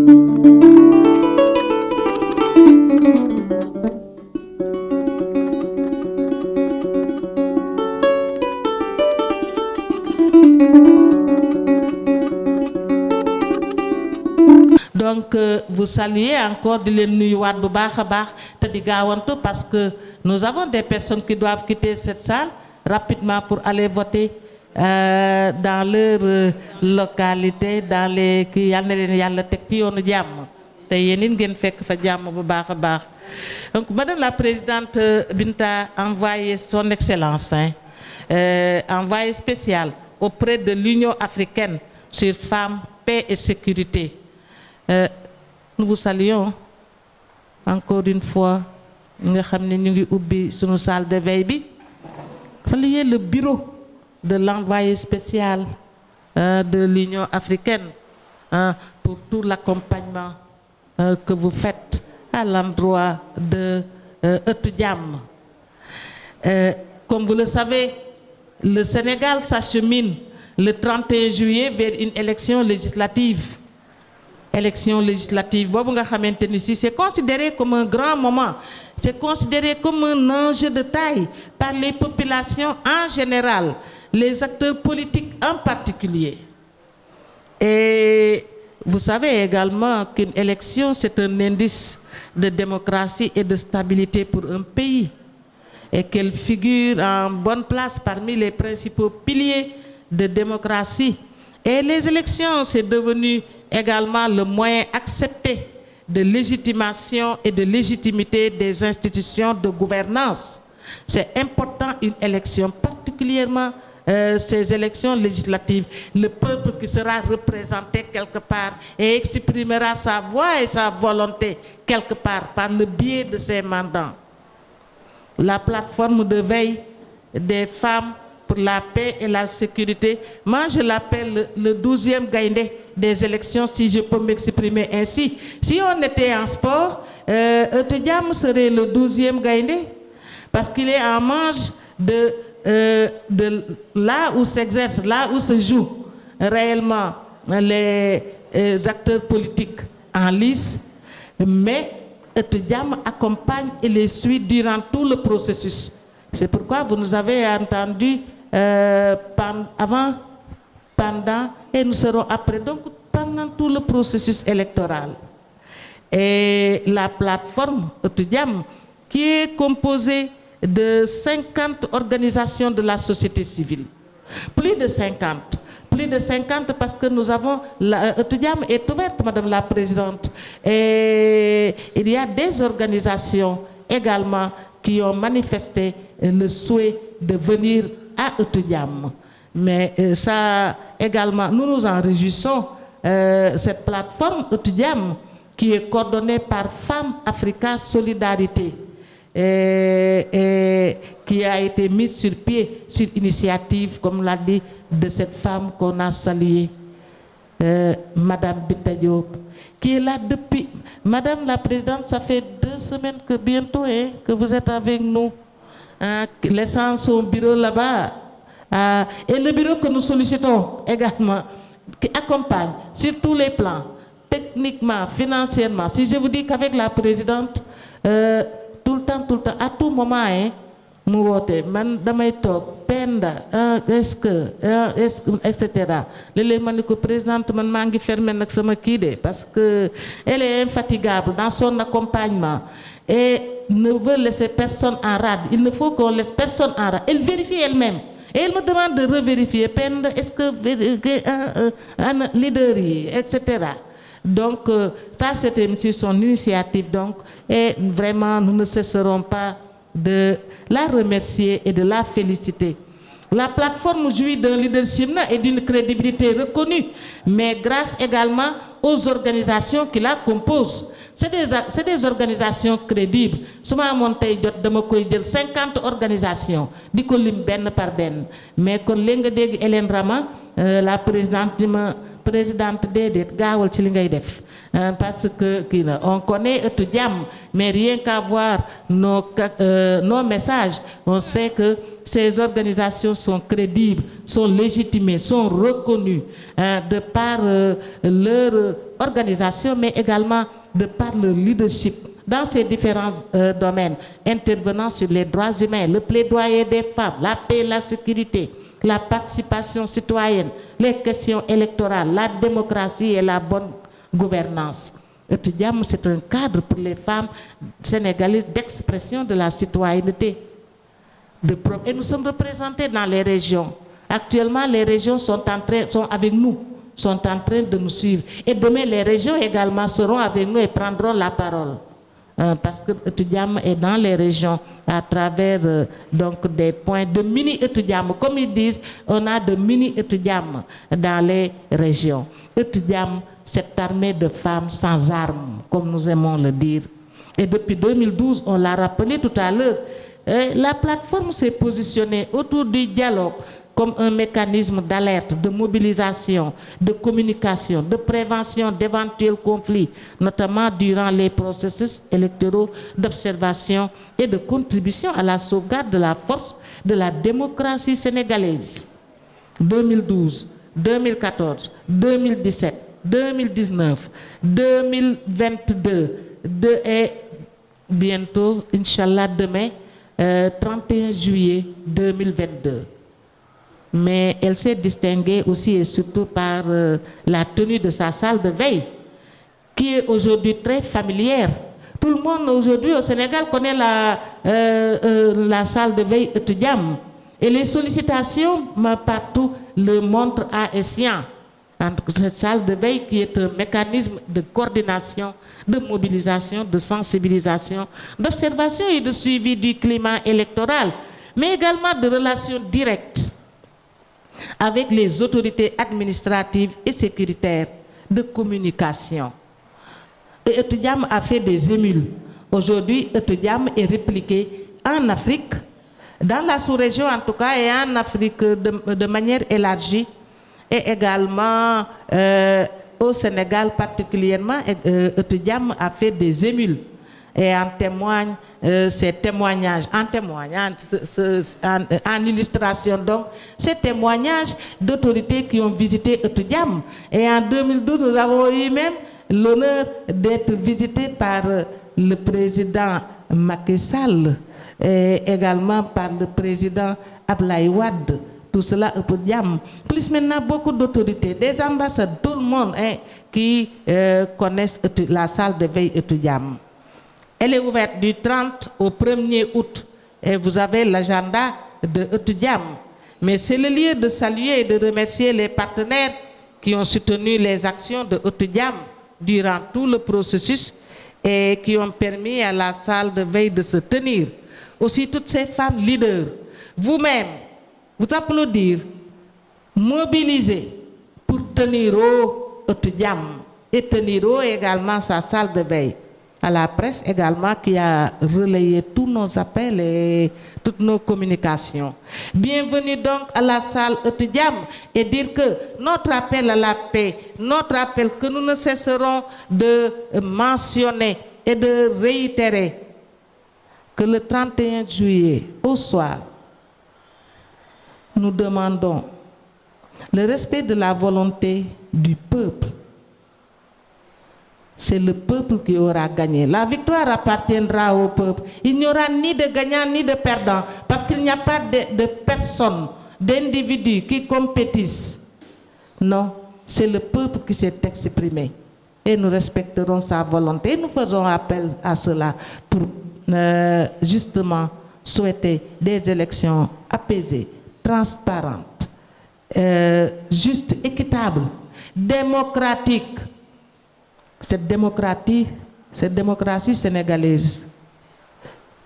Donc, vous saluez encore de l'Enuyouad parce que nous avons des personnes qui doivent quitter cette salle rapidement pour aller voter dans leur localité, dans les Donc, Madame la Présidente Binta a envoyé son Excellence, envoyé spécial auprès de l'Union africaine sur femmes, paix et sécurité. Nous vous saluons encore une fois. Nous avons salle de veille. Saluer le bureau de l'envoyé spécial de l'Union africaine pour tout l'accompagnement que vous faites à l'endroit de Etudiam. Comme vous le savez, le Sénégal s'achemine le 31 juillet vers une élection législative. Élection législative, c'est considéré comme un grand moment, c'est considéré comme un enjeu de taille par les populations en général, les acteurs politiques en particulier. Et vous savez également qu'une élection, c'est un indice de démocratie et de stabilité pour un pays et qu'elle figure en bonne place parmi les principaux piliers de démocratie. Et les élections, c'est devenu également le moyen accepté de légitimation et de légitimité des institutions de gouvernance. C'est important une élection, particulièrement ces élections législatives. Le peuple qui sera représenté quelque part et exprimera sa voix et sa volonté quelque part par le biais de ses mandats. La plateforme de veille des femmes pour la paix et la sécurité, moi je l'appelle le 12e gaïndé des élections, si je peux m'exprimer ainsi. Si on était en sport, Etudiam serait le 12e gaïndé, parce qu'il est en marge de là où s'exerce, là où se jouent réellement les acteurs politiques en lice, mais Etudiam accompagne et les suit durant tout le processus. C'est pourquoi vous nous avez entendu avant, pendant et nous serons après, donc pendant tout le processus électoral. Et la plateforme Etudiam, qui est composée de 50 organisations de la société civile, plus de 50 parce que nous avons, Etudiam est ouverte, Madame la Présidente, et il y a des organisations également qui ont manifesté le souhait de venir à Etudiam. Mais ça également, nous nous en réjouissons, cette plateforme Etudiam qui est coordonnée par Femmes Africa Solidarité et qui a été mise sur pied sur initiative, comme l'a dit, de cette femme qu'on a saluée, Madame Binta Diop, qui est là depuis. Madame la Présidente, ça fait 2 semaines que bientôt que vous êtes avec nous, laissant son bureau là-bas. Et le bureau que nous sollicitons également, qui accompagne sur tous les plans, techniquement, financièrement. Si je vous dis qu'avec la Présidente, tout le temps, à tout moment, mu woote man damay toog Penda est-ce que et cetera léeg-léeg ma ni ko présidente man maa ngi fermer nag sama kii de parce que elle est infatigable dans son accompagnement et ne veut laisser personne en rade. Il ne faut qu'on laisse personne en rade. Elle vérifie elle-même et elle me demande de revérifier Penda est-ce que leader yi et cetera. Donc ça c'était sur son initiative donc et vraiment nous ne cesserons pas de la remercier et de la féliciter. La plateforme jouit d'un leadership et d'une crédibilité reconnue, mais grâce également aux organisations qui la composent. C'est des organisations crédibles. Souvent, monté de 50 organisations, di ko lim benn par benn. Mais kon lenga dégg Hélène Rama, la présidente déedéet gaawal ci li ngay def. Parce que on connaît Etudiam, mais rien qu'à voir nos messages, on sait que ces organisations sont crédibles, sont légitimées, sont reconnues de par leur organisation, mais également de par leur leadership dans ces différents domaines, intervenant sur les droits humains, le plaidoyer des femmes, la paix et la sécurité, la participation citoyenne, les questions électorales, la démocratie et la bonne gouvernance. C'est un cadre pour les femmes sénégalaises d'expression de la citoyenneté. Et nous sommes représentés dans les régions. Actuellement, les régions sont avec nous, sont en train de nous suivre. Et demain, les régions également seront avec nous et prendront la parole. Parce que Etudiam est dans les régions à travers donc des points de mini-Etudiam. Comme ils disent, on a de mini-Etudiam dans les régions. Etudiam, cette armée de femmes sans armes, comme nous aimons le dire. Et depuis 2012, on l'a rappelé tout à l'heure, la plateforme s'est positionnée autour du dialogue comme un mécanisme d'alerte, de mobilisation, de communication, de prévention d'éventuels conflits, notamment durant les processus électoraux d'observation et de contribution à la sauvegarde de la force de la démocratie sénégalaise. 2012, 2014, 2017, 2019, 2022, et bientôt, Inch'Allah, demain, 31 juillet 2022. Mais elle s'est distinguée aussi et surtout par la tenue de sa salle de veille, qui est aujourd'hui très familière. Tout le monde aujourd'hui au Sénégal connaît la salle de veille Etudiam. Et les sollicitations partout le montrent à escient. Cette salle de veille qui est un mécanisme de coordination, de mobilisation, de sensibilisation, d'observation et de suivi du climat électoral, mais également de relations directes avec les autorités administratives et sécuritaires, de communication. Et Etudiam a fait des émules. Aujourd'hui, Etudiam est répliqué en Afrique, dans la sous-région en tout cas, et en Afrique de manière élargie, et également au Sénégal particulièrement, Etudiam a fait des émules. Et en témoigne ces témoignages, en illustration donc, ces témoignages d'autorités qui ont visité Etudiam. Et en 2012, nous avons eu même l'honneur d'être visités par le président Macky Sall et également par le président Abdoulaye Wade. Tout cela Etudiam. Plus maintenant, beaucoup d'autorités, des ambassades, tout le monde qui connaissent la salle de veille Etudiam. Elle est ouverte du 30 au 1er août et vous avez l'agenda de Etudiam. Mais c'est le lieu de saluer et de remercier les partenaires qui ont soutenu les actions de Etudiam durant tout le processus et qui ont permis à la salle de veille de se tenir. Aussi toutes ces femmes leaders, vous-même, vous applaudir, mobiliser pour tenir haut Etudiam et tenir haut également sa salle de veille. À la presse également qui a relayé tous nos appels et toutes nos communications. Bienvenue donc à la salle Etudiam et dire que notre appel à la paix, notre appel que nous ne cesserons de mentionner et de réitérer, que le 31 juillet au soir, nous demandons le respect de la volonté du peuple. C'est le peuple qui aura gagné. La victoire appartiendra au peuple. Il n'y aura ni de gagnant ni de perdant, parce qu'il n'y a pas de personnes, d'individus qui compétissent. Non, c'est le peuple qui s'est exprimé. Et nous respecterons sa volonté. Et nous faisons appel à cela pour justement souhaiter des élections apaisées, transparentes, justes, équitables, démocratiques. Cette démocratie sénégalaise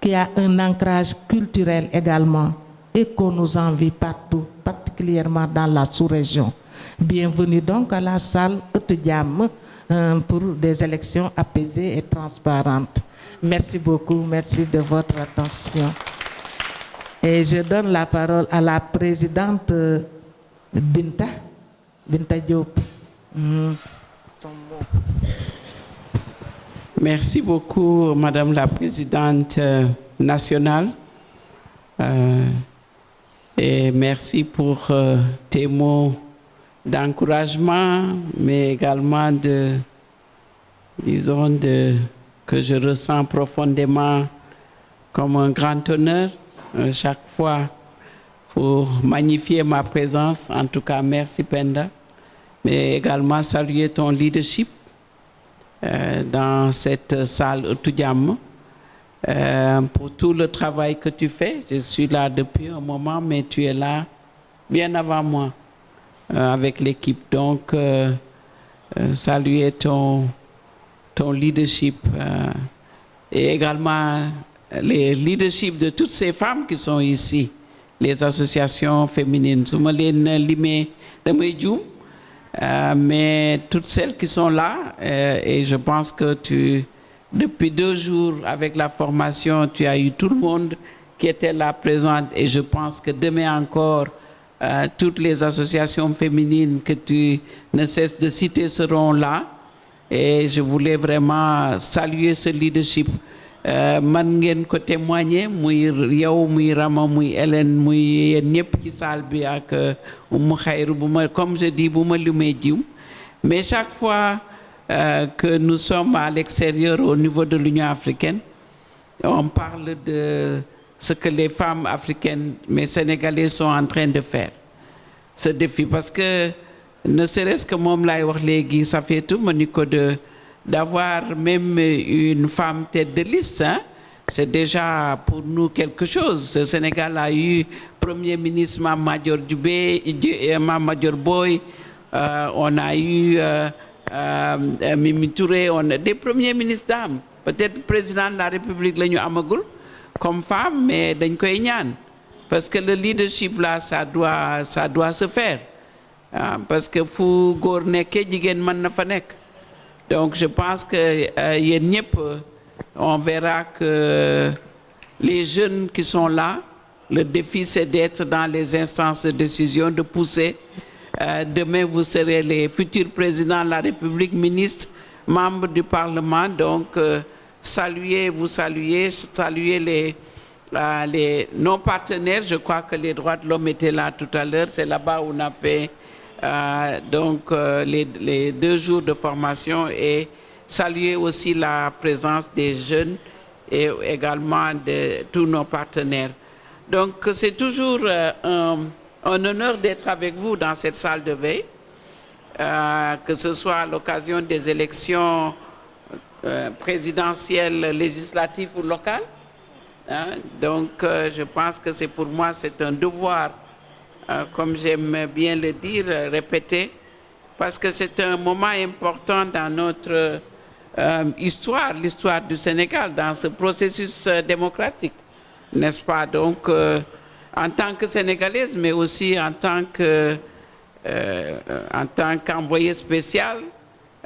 qui a un ancrage culturel également et qu'on nous envie partout, particulièrement dans la sous-région. Bienvenue donc à la salle Etudiam pour des élections apaisées et transparentes. Merci beaucoup, merci de votre attention. Et je donne la parole à la présidente Binta Diop. Merci beaucoup, Madame la Présidente nationale. Et merci pour tes mots d'encouragement, mais également de disons, que je ressens profondément comme un grand honneur chaque fois pour magnifier ma présence. En tout cas, merci Penda. Mais également saluer ton leadership dans cette salle Otudiam pour tout le travail que tu fais. Je suis là depuis un moment, mais tu es là bien avant moi avec l'équipe. Donc, saluer ton leadership et également les leaderships de toutes ces femmes qui sont ici, les associations féminines. Mais toutes celles qui sont là, et je pense que depuis 2 jours avec la formation, tu as eu tout le monde qui était là présente, et je pense que demain encore, toutes les associations féminines que tu ne cesses de citer seront là. Et je voulais vraiment saluer ce leadership. Man ngeen ko témoigner muy yow muy Rama muy Hélène muy yéen ñëpp ci salle bi ak Oumou Khayrou comme je dis bu ma limee jiw. Mais chaque fois que nous sommes à l'extérieur au niveau de l'Union africaine, on parle de ce que les femmes africaines, mais sénégalaises, sont en train de faire. Ce défi, parce que ne serait-ce que moom lay wax léegi, ça fait tout Monico d'avoir même une femme tête de liste, hein? C'est déjà pour nous quelque chose. Le Sénégal a eu Premier ministre Mame Madior Boye, on a eu Mimi Touré, on a des premiers ministres dames. Peut-être président de la République la ñu amagul comme femme, mais dañ koy ñaan parce que le leadership là, ça doit se faire. Parce que fu góor nekkee jigéen mën na fa nekk. Donc je pense que yéen ñëpp on verra que les jeunes qui sont là, le défi c'est d'être dans les instances de décision, de pousser. Demain vous serez les futurs présidents de la République, ministres, membres du Parlement. Donc saluer nos partenaires. Je crois que les droits de l'homme étaient là tout à l'heure. C'est là-bas où on a fait les 2 jours de formation, et saluer aussi la présence des jeunes et également de tous nos partenaires. Donc c'est toujours un honneur d'être avec vous dans cette salle de veille, que ce soit à l'occasion des élections présidentielles, législatives ou locales. Donc je pense que pour moi c'est un devoir, comme j'aime bien le dire, répéter, parce que c'est un moment important dans notre histoire, l'histoire du Sénégal, dans ce processus démocratique, n'est-ce pas? Donc, en tant que Sénégalaise, mais aussi en tant qu'envoyé spécial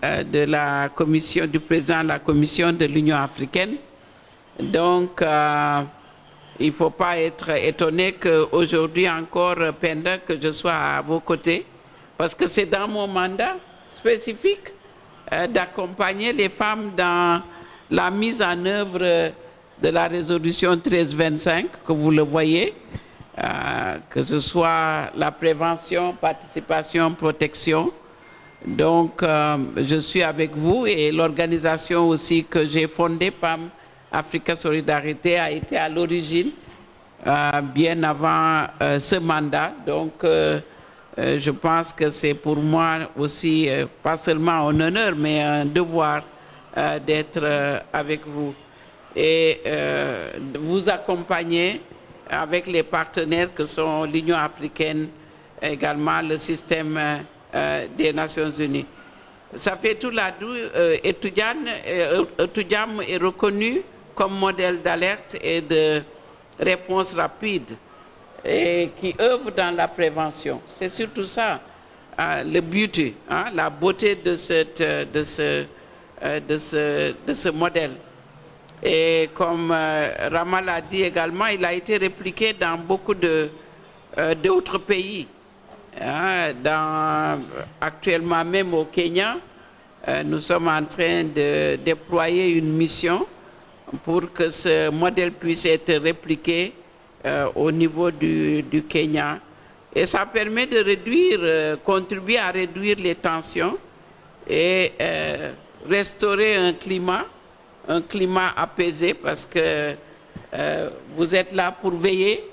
de la commission, du président de la Commission de l'Union africaine. Donc, il ne faut pas être étonné qu'aujourd'hui encore, Penda, que je sois à vos côtés, parce que c'est dans mon mandat spécifique d'accompagner les femmes dans la mise en œuvre de la résolution 1325, que vous le voyez, que ce soit la prévention, participation, protection. Donc, je suis avec vous, et l'organisation aussi que j'ai fondée, PAM Africa Solidarité, a été à l'origine, bien avant ce mandat. Donc, je pense que c'est pour moi aussi, pas seulement un honneur, mais un devoir d'être avec vous et vous accompagner avec les partenaires que sont l'Union africaine, également le système des Nations Unies. Ça fait tout là-dedans. Otudiam est reconnu comme modèle d'alerte et de réponse rapide, et qui œuvre dans la prévention. C'est surtout ça, le but, hein, la beauté de ce modèle. Et comme Rama l'a dit également, il a été répliqué dans beaucoup d'autres pays. Hein, actuellement même au Kenya, nous sommes en train de déployer une mission pour que ce modèle puisse être répliqué au niveau du Kenya. Et ça permet de contribuer à réduire les tensions et restaurer un climat apaisé, parce que vous êtes là pour veiller,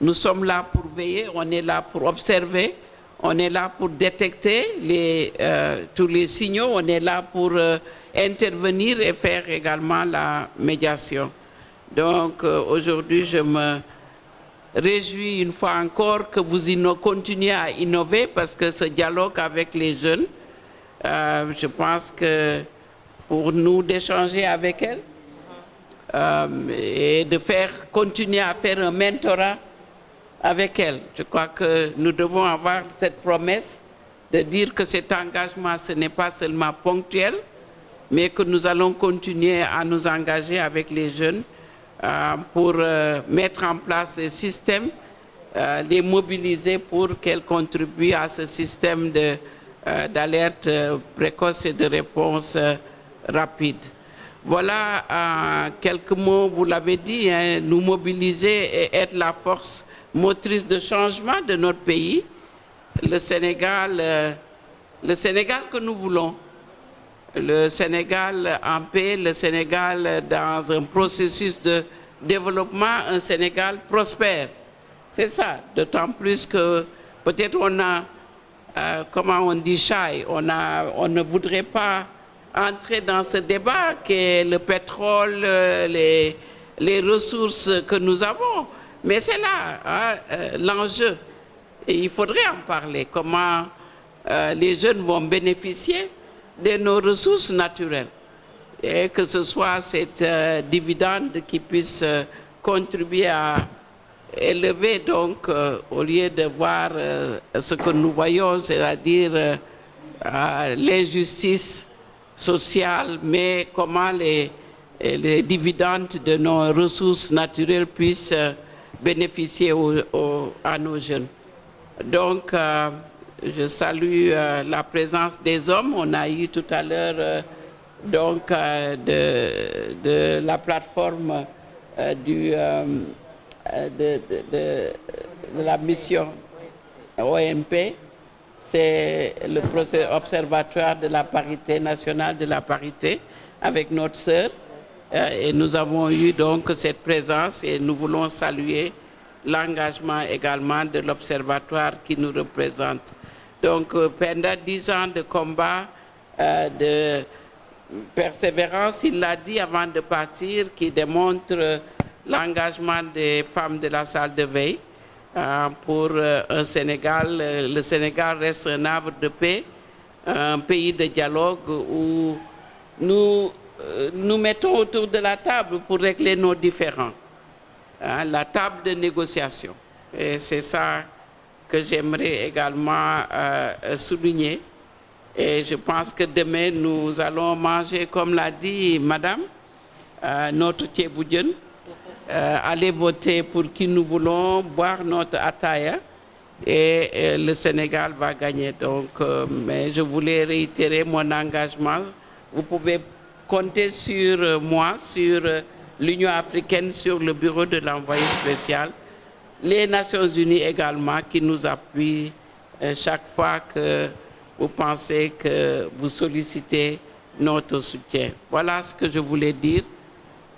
nous sommes là pour veiller, on est là pour observer, on est là pour détecter tous les signaux, on est là pour intervenir et faire également la médiation. Donc aujourd'hui, je me réjouis une fois encore que vous continuez à innover, parce que ce dialogue avec les jeunes, je pense que pour nous d'échanger avec elles et de continuer à faire un mentorat avec elles. Je crois que nous devons avoir cette promesse de dire que cet engagement, ce n'est pas seulement ponctuel, mais que nous allons continuer à nous engager avec les jeunes pour mettre en place ces systèmes, les mobiliser pour qu'elles contribuent à ce système d'alerte précoce et de réponse rapide. Voilà quelques mots, vous l'avez dit, hein, nous mobiliser et être la force motrice de changement de notre pays, le Sénégal que nous voulons, le Sénégal en paix, le Sénégal dans un processus de développement, un Sénégal prospère. C'est ça, d'autant plus que peut-être on a, comment on dit, shy, on ne voudrait pas entrer dans ce débat qu'est le pétrole, les ressources que nous avons. Mais c'est là hein, l'enjeu. Et il faudrait en parler, comment les jeunes vont bénéficier de nos ressources naturelles. Et que ce soit cette dividende qui puisse contribuer à élever, donc, au lieu de voir ce que nous voyons, c'est-à-dire l'injustice sociale, mais comment les dividendes de nos ressources naturelles puissent bénéficier à nos jeunes. Donc, je salue la présence des hommes. On a eu tout à l'heure donc de la plateforme de la mission OMP. C'est le observatoire de la parité nationale de la parité avec notre sœur. Et nous avons eu donc cette présence et nous voulons saluer l'engagement également de l'observatoire qui nous représente. Donc pendant 10 ans de combat, de persévérance, il l'a dit avant de partir, qui démontre l'engagement des femmes de la salle de veille pour un Sénégal. Le Sénégal reste un havre de paix, un pays de dialogue où nous mettons autour de la table pour régler nos différends. La table de négociation. Et c'est ça que j'aimerais également souligner. Et je pense que demain, nous allons manger, comme l'a dit Madame, notre thieboudienne, aller voter pour qui nous voulons, boire notre ataya, et le Sénégal va gagner. Donc, mais je voulais réitérer mon engagement. Vous pouvez compter sur moi, sur l'Union africaine, sur le bureau de l'envoyé spécial, les Nations unies également qui nous appuient chaque fois que vous pensez que vous sollicitez notre soutien. Voilà ce que je voulais dire.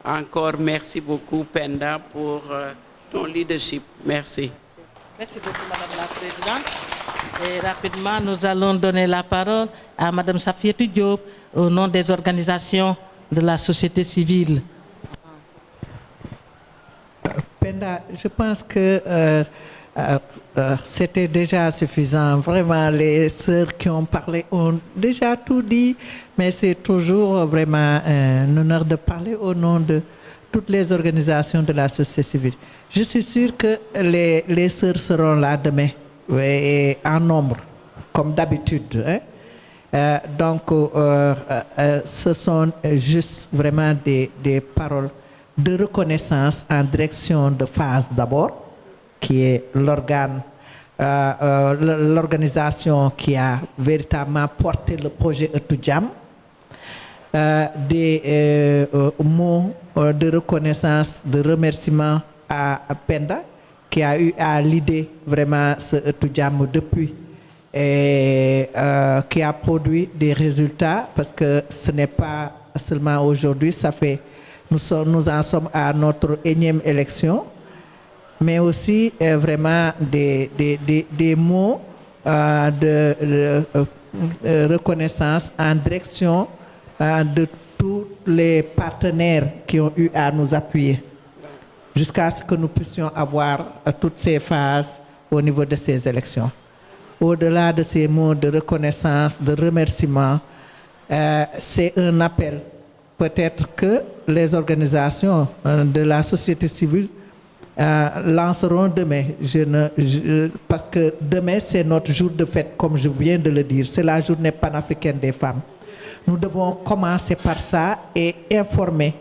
Encore merci beaucoup, Penda, pour ton leadership. Merci. Merci beaucoup, Madame la Présidente. Et rapidement, nous allons donner la parole à Madame Safiatou Diop au nom des organisations de la société civile. Penda, je pense que c'était déjà suffisant. Vraiment, les sœurs qui ont parlé ont déjà tout dit, mais c'est toujours vraiment un honneur de parler au nom de toutes les organisations de la société civile. Je suis sûre que les sœurs seront là demain, en nombre, comme d'habitude. Hein? Donc, ce sont juste vraiment des paroles de reconnaissance en direction de phase d'abord, qui est l'organisation qui a véritablement porté le projet Etudjam, des mots de reconnaissance, de remerciement à Penda, qui a eu à l'idée vraiment ce Etudjam depuis et qui a produit des résultats, parce que ce n'est pas seulement aujourd'hui, nous en sommes à notre énième élection, mais aussi vraiment des mots de reconnaissance en direction de tous les partenaires qui ont eu à nous appuyer, jusqu'à ce que nous puissions avoir toutes ces phases au niveau de ces élections. Au-delà de ces mots de reconnaissance, de remerciement, c'est un appel. Peut-être que les organisations de la société civile lanceront demain, parce que demain c'est notre jour de fête, comme je viens de le dire, c'est la journée panafricaine des femmes. Nous devons commencer par ça et informer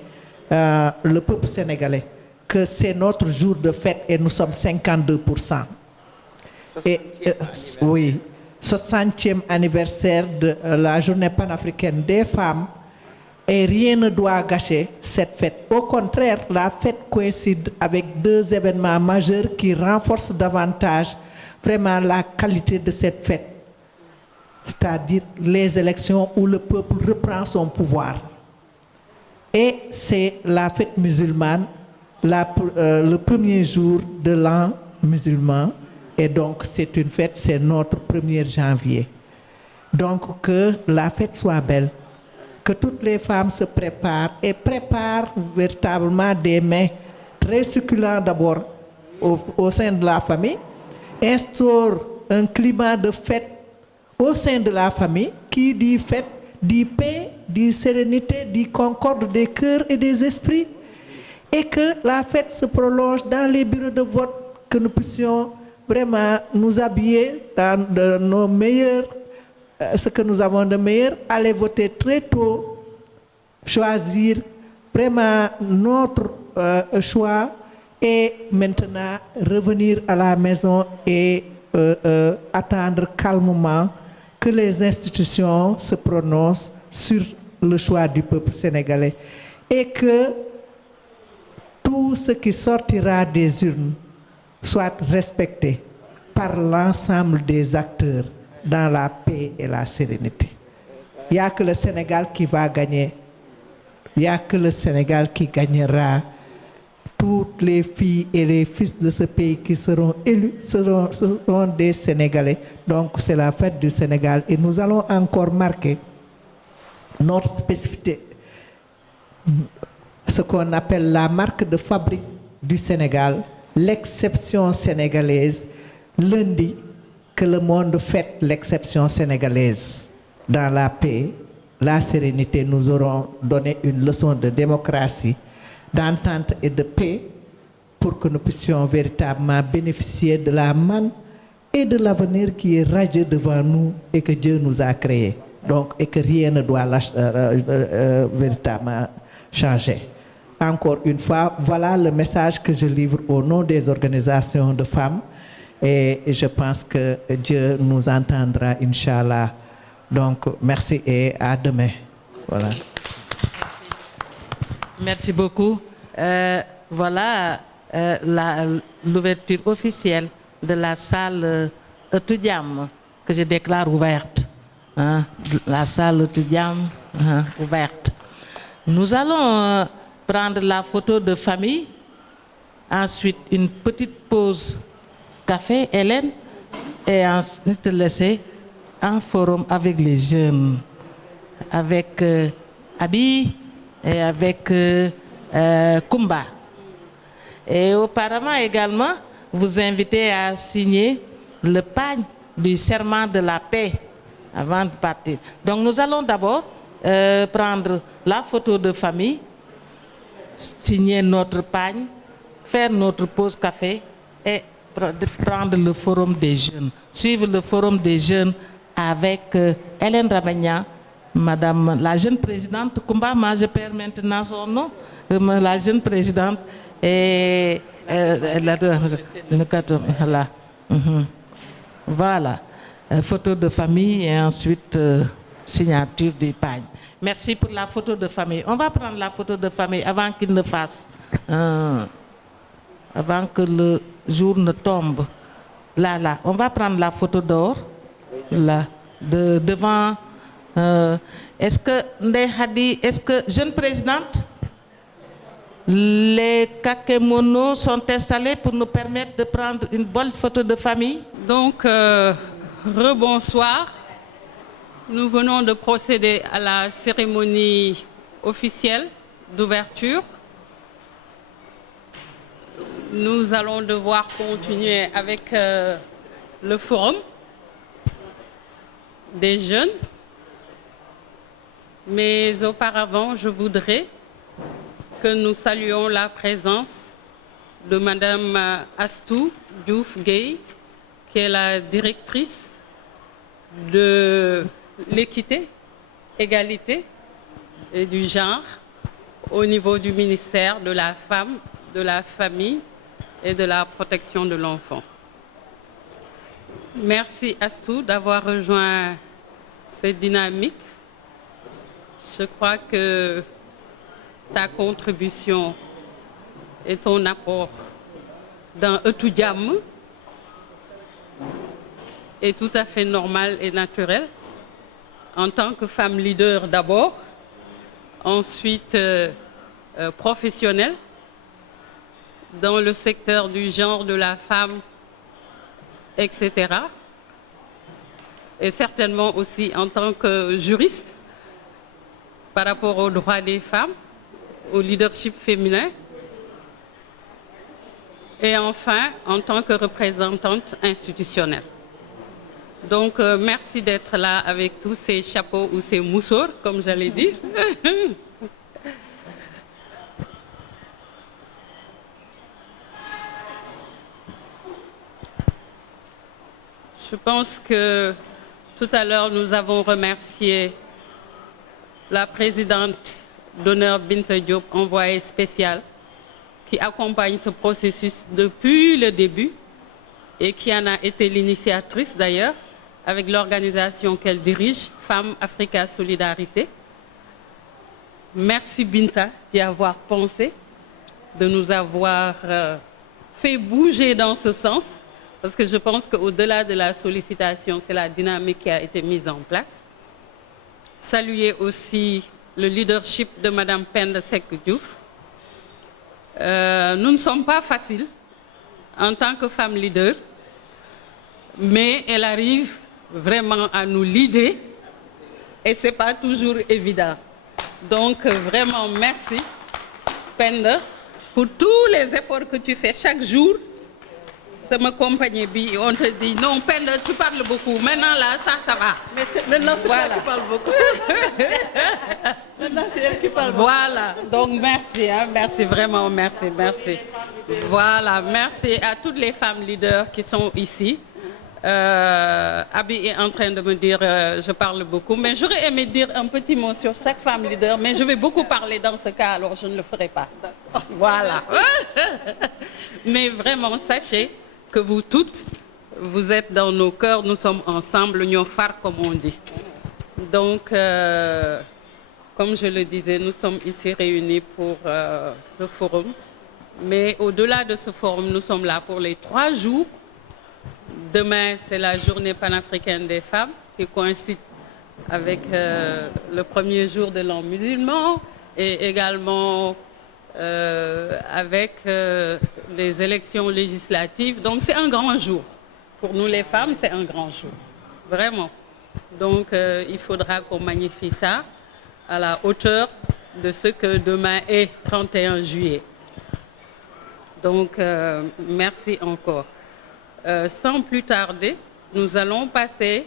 le peuple sénégalais que c'est notre jour de fête et nous sommes 52%. Et oui, 60e anniversaire de la journée panafricaine des femmes, et rien ne doit gâcher cette fête. Au contraire, la fête coïncide avec deux événements majeurs qui renforcent davantage vraiment la qualité de cette fête, c'est-à-dire les élections où le peuple reprend son pouvoir. Et c'est la fête musulmane, le premier jour de l'an musulman. Et donc, c'est une fête, c'est notre 1er janvier. Donc, que la fête soit belle, que toutes les femmes se préparent et préparent véritablement des mets très succulents d'abord au sein de la famille, instaurent un climat de fête au sein de la famille qui dit fête, dit paix, dit sérénité, dit concorde des cœurs et des esprits, et que la fête se prolonge dans les bureaux de vote, que nous puissions vraiment nous habiller dans nos meilleurs, ce que nous avons de meilleur, aller voter très tôt, choisir vraiment notre choix et maintenant revenir à la maison et attendre calmement que les institutions se prononcent sur le choix du peuple sénégalais et que tout ce qui sortira des urnes soit respecté par l'ensemble des acteurs dans la paix et la sérénité. Il n'y a que le Sénégal qui va gagner. Il n'y a que le Sénégal qui gagnera. Toutes les filles et les fils de ce pays qui seront élus seront des Sénégalais. Donc c'est la fête du Sénégal et nous allons encore marquer notre spécificité, ce qu'on appelle la marque de fabrique du Sénégal, l'exception sénégalaise, lundi, que le monde fête l'exception sénégalaise. Dans la paix, la sérénité, nous aurons donné une leçon de démocratie, d'entente et de paix pour que nous puissions véritablement bénéficier de la manne et de l'avenir qui est radieux devant nous et que Dieu nous a créé. Donc, et que rien ne doit véritablement changer. Encore une fois, voilà le message que je livre au nom des organisations de femmes et je pense que Dieu nous entendra, Inch'Allah. Donc, merci et à demain. Voilà. Merci beaucoup. Voilà l'ouverture officielle de la salle Etudiam que je déclare ouverte. Hein? La salle Etudiam ouverte. Nous allons prendre la photo de famille, ensuite une petite pause café, Hélène, et ensuite laisser un forum avec les jeunes, avec Abi et avec Kumba. Et auparavant également, vous invitez à signer le pagne du serment de la paix avant de partir. Donc nous allons d'abord prendre la photo de famille, signer notre pagne, faire notre pause café et prendre le forum des jeunes. Suivre le forum des jeunes avec Hélène Ramagna, Madame la jeune présidente Kumba, moi je perds maintenant son nom, la jeune présidente et voilà, photo de famille et ensuite signature du pagne. Merci pour la photo de famille. On va prendre la photo de famille avant qu'il ne fasse, avant que le jour ne tombe. Là, on va prendre la photo d'or. là, devant... est-ce que, Ndeye Khady, est-ce que, jeune présidente, les kakémonos sont installés pour nous permettre de prendre une bonne photo de famille? Donc, rebonsoir. Nous venons de procéder à la cérémonie officielle d'ouverture. Nous allons devoir continuer avec le forum des jeunes. Mais auparavant, je voudrais que nous saluions la présence de Madame Astou Diouf Gueye, qui est la directrice de l'équité, égalité et du genre au niveau du ministère de la Femme, de la Famille et de la Protection de l'Enfant. Merci Astou d'avoir rejoint cette dynamique. Je crois que ta contribution et ton apport dans Ëttu Jàmm est tout à fait normal et naturel en tant que femme leader d'abord, ensuite professionnelle dans le secteur du genre, de la femme, etc. Et certainement aussi en tant que juriste par rapport aux droits des femmes, au leadership féminin. Et enfin, en tant que représentante institutionnelle. Donc, merci d'être là avec tous ces chapeaux ou ces moussours, comme j'allais dire. Je pense que tout à l'heure, nous avons remercié la présidente d'honneur Binta Diop, envoyée spéciale, qui accompagne ce processus depuis le début et qui en a été l'initiatrice d'ailleurs, avec l'organisation qu'elle dirige, Femmes Africa Solidarité. Merci Binta d'y avoir pensé, de nous avoir fait bouger dans ce sens, parce que je pense qu'au-delà de la sollicitation, c'est la dynamique qui a été mise en place. Saluer aussi le leadership de Madame Penda Seck Diouf. Nous ne sommes pas faciles en tant que femme leader, mais elle arrive vraiment à nous leader et ce n'est pas toujours évident. Donc vraiment merci Penda pour tous les efforts que tu fais chaque jour. Ça m'accompagne bien, on te dit non Penda tu parles beaucoup, maintenant là ça va. Mais maintenant c'est voilà. Toi qui parle beaucoup. Maintenant c'est elle qui parle beaucoup. Voilà, donc merci, hein, merci vraiment, merci. Voilà, merci à toutes les femmes leaders qui sont ici. Abi est en train de me dire je parle beaucoup, mais j'aurais aimé dire un petit mot sur chaque femme leader, mais je vais beaucoup parler dans ce cas, alors je ne le ferai pas. Voilà. Mais vraiment, sachez que vous toutes, vous êtes dans nos cœurs, nous sommes ensemble, nous far comme on dit. Donc, comme je le disais, nous sommes ici réunis pour ce forum. Mais au-delà de ce forum, nous sommes là pour les 3 jours. Demain, c'est la journée panafricaine des femmes qui coïncide avec le premier jour de l'an musulman et également avec les élections législatives. Donc, c'est un grand jour. Pour nous, les femmes, c'est un grand jour. Vraiment. Donc, il faudra qu'on magnifie ça à la hauteur de ce que demain est 31 juillet. Donc, merci encore. Sans plus tarder, nous allons passer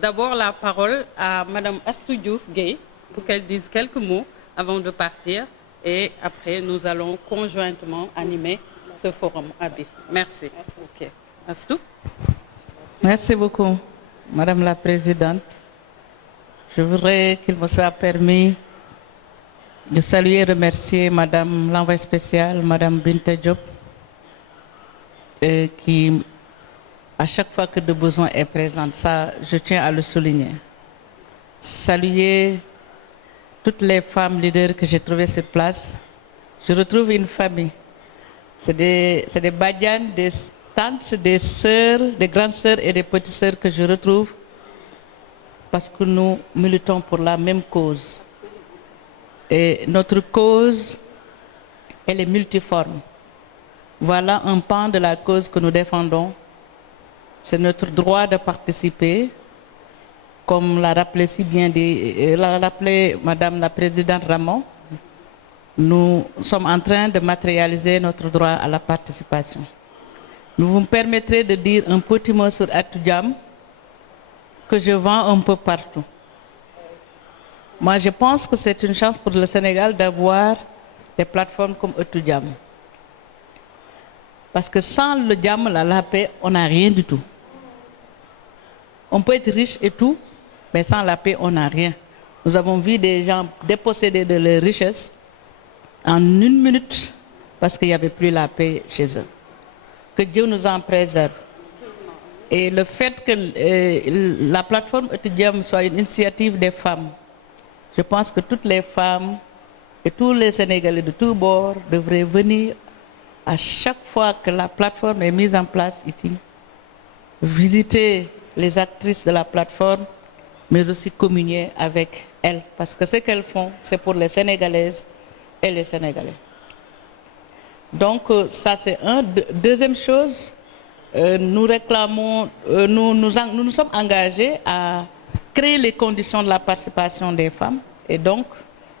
d'abord la parole à Madame Astou Diouf Gueye pour qu'elle dise quelques mots avant de partir et après nous allons conjointement animer ce forum AB. Merci. Okay. Astou. Merci beaucoup, Madame la Présidente. Je voudrais qu'il me soit permis de saluer et remercier Madame l'envoyée spéciale, Madame Binta Diop, qui, à chaque fois que de besoin est présent, ça, je tiens à le souligner. Saluer toutes les femmes leaders que j'ai trouvées sur place. Je retrouve une famille. C'est des badianes, des tantes, des sœurs, des grandes sœurs et des petites sœurs que je retrouve parce que nous militons pour la même cause. Et notre cause, elle est multiforme. Voilà un pan de la cause que nous défendons. C'est notre droit de participer, comme l'a rappelé si bien l'a rappelé Madame la Présidente Ramon. Nous sommes en train de matérialiser notre droit à la participation. Vous me permettrez de dire un petit mot sur Atoudjam que je vends un peu partout. Moi, je pense que c'est une chance pour le Sénégal d'avoir des plateformes comme Atoudjam. Parce que sans le diam, la paix, on n'a rien du tout. On peut être riche et tout, mais sans la paix, on n'a rien. Nous avons vu des gens dépossédés de leurs richesses en 1 minute parce qu'il n'y avait plus la paix chez eux. Que Dieu nous en préserve. Et le fait que la plateforme Atoudjam soit une initiative des femmes, je pense que toutes les femmes et tous les Sénégalais de tous bords devraient venir à chaque fois que la plateforme est mise en place ici, visiter les actrices de la plateforme, mais aussi communier avec elles. Parce que ce qu'elles font, c'est pour les Sénégalaises et les Sénégalais. Donc ça c'est un. Deuxième chose, nous réclamons, nous sommes engagés à créer les conditions de la participation des femmes et donc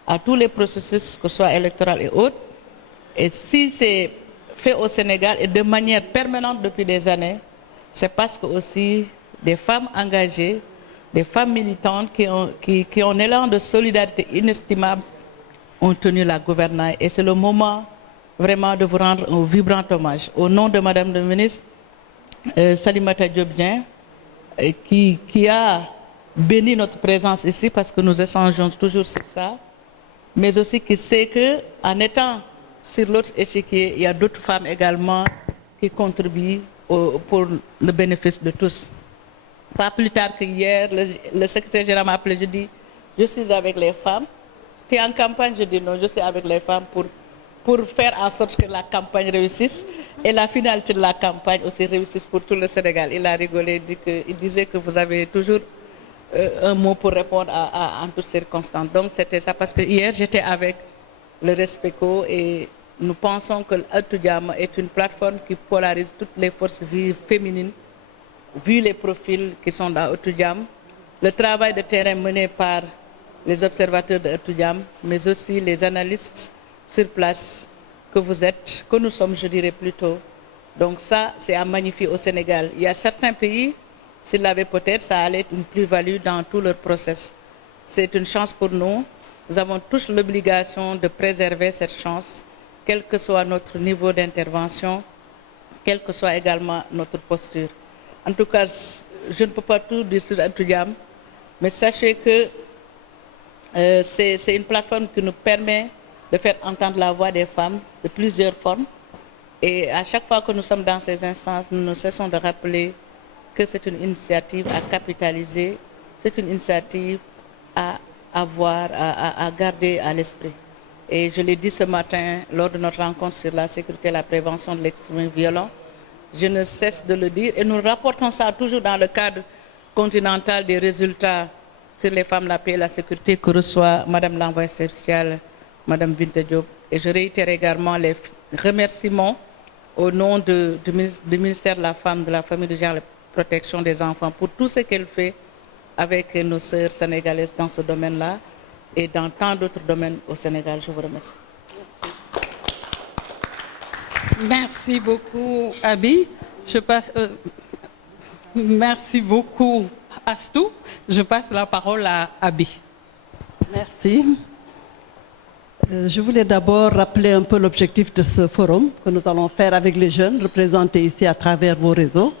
à tous les processus, que ce soit électoral et autres. Et si c'est fait au Sénégal et de manière permanente depuis des années, c'est parce que aussi des femmes engagées, des femmes militantes qui ont un élan de solidarité inestimable ont tenu la gouvernail. Et c'est le moment vraiment de vous rendre un vibrant hommage. Au nom de Madame la ministre Salimata Diop Dieng, qui a béni notre présence ici parce que nous échangeons toujours sur ça, mais aussi qui sait qu'en étant sur l'autre échiquier, il y a d'autres femmes également qui contribuent pour le bénéfice de tous. Pas plus tard que hier, le secrétaire général m'a appelé, je dis, je suis avec les femmes. Tu es en campagne, je dis non, je suis avec les femmes pour faire en sorte que la campagne réussisse et la finalité de la campagne aussi réussisse pour tout le Sénégal. Il a rigolé, il disait que vous avez toujours un mot pour répondre en toutes circonstances. Donc c'était ça, parce que hier j'étais avec le RESPECO et nous pensons que Atoudjam est une plateforme qui polarise toutes les forces vives féminines, vu les profils qui sont dans Atoudjam, le travail de terrain mené par les observateurs de Atoudjam, mais aussi les analystes sur place que vous êtes, que nous sommes, je dirais plutôt. Donc ça, c'est à magnifier au Sénégal. Il y a certains pays, s'ils l'avaient peut-être, ça allait être une plus-value dans tout leur process. C'est une chance pour nous. Nous avons tous l'obligation de préserver cette chance, quel que soit notre niveau d'intervention, quelle que soit également notre posture. En tout cas, je ne peux pas tout dire sur Atoudjam, mais sachez que c'est une plateforme qui nous permet de faire entendre la voix des femmes de plusieurs formes. Et à chaque fois que nous sommes dans ces instances, nous ne cessons de rappeler que c'est une initiative à capitaliser, c'est une initiative à avoir, à garder à l'esprit. Et je l'ai dit ce matin lors de notre rencontre sur la sécurité et la prévention de l'extrémisme violent, je ne cesse de le dire et nous rapportons ça toujours dans le cadre continental des résultats sur les femmes, la paix et la sécurité que reçoit Madame l'envoyée spéciale, Madame Binta Diop. Et je réitère également les remerciements au nom du ministère de la Femme, de la Famille, du Genre et de la Protection des enfants pour tout ce qu'elle fait avec nos sœurs sénégalaises dans ce domaine-là et dans tant d'autres domaines au Sénégal. Je vous remercie. Merci beaucoup, Abi. Merci beaucoup, Astou. Je passe la parole à Abi. Merci. Je voulais d'abord rappeler un peu l'objectif de ce forum que nous allons faire avec les jeunes représentés ici à travers vos réseaux.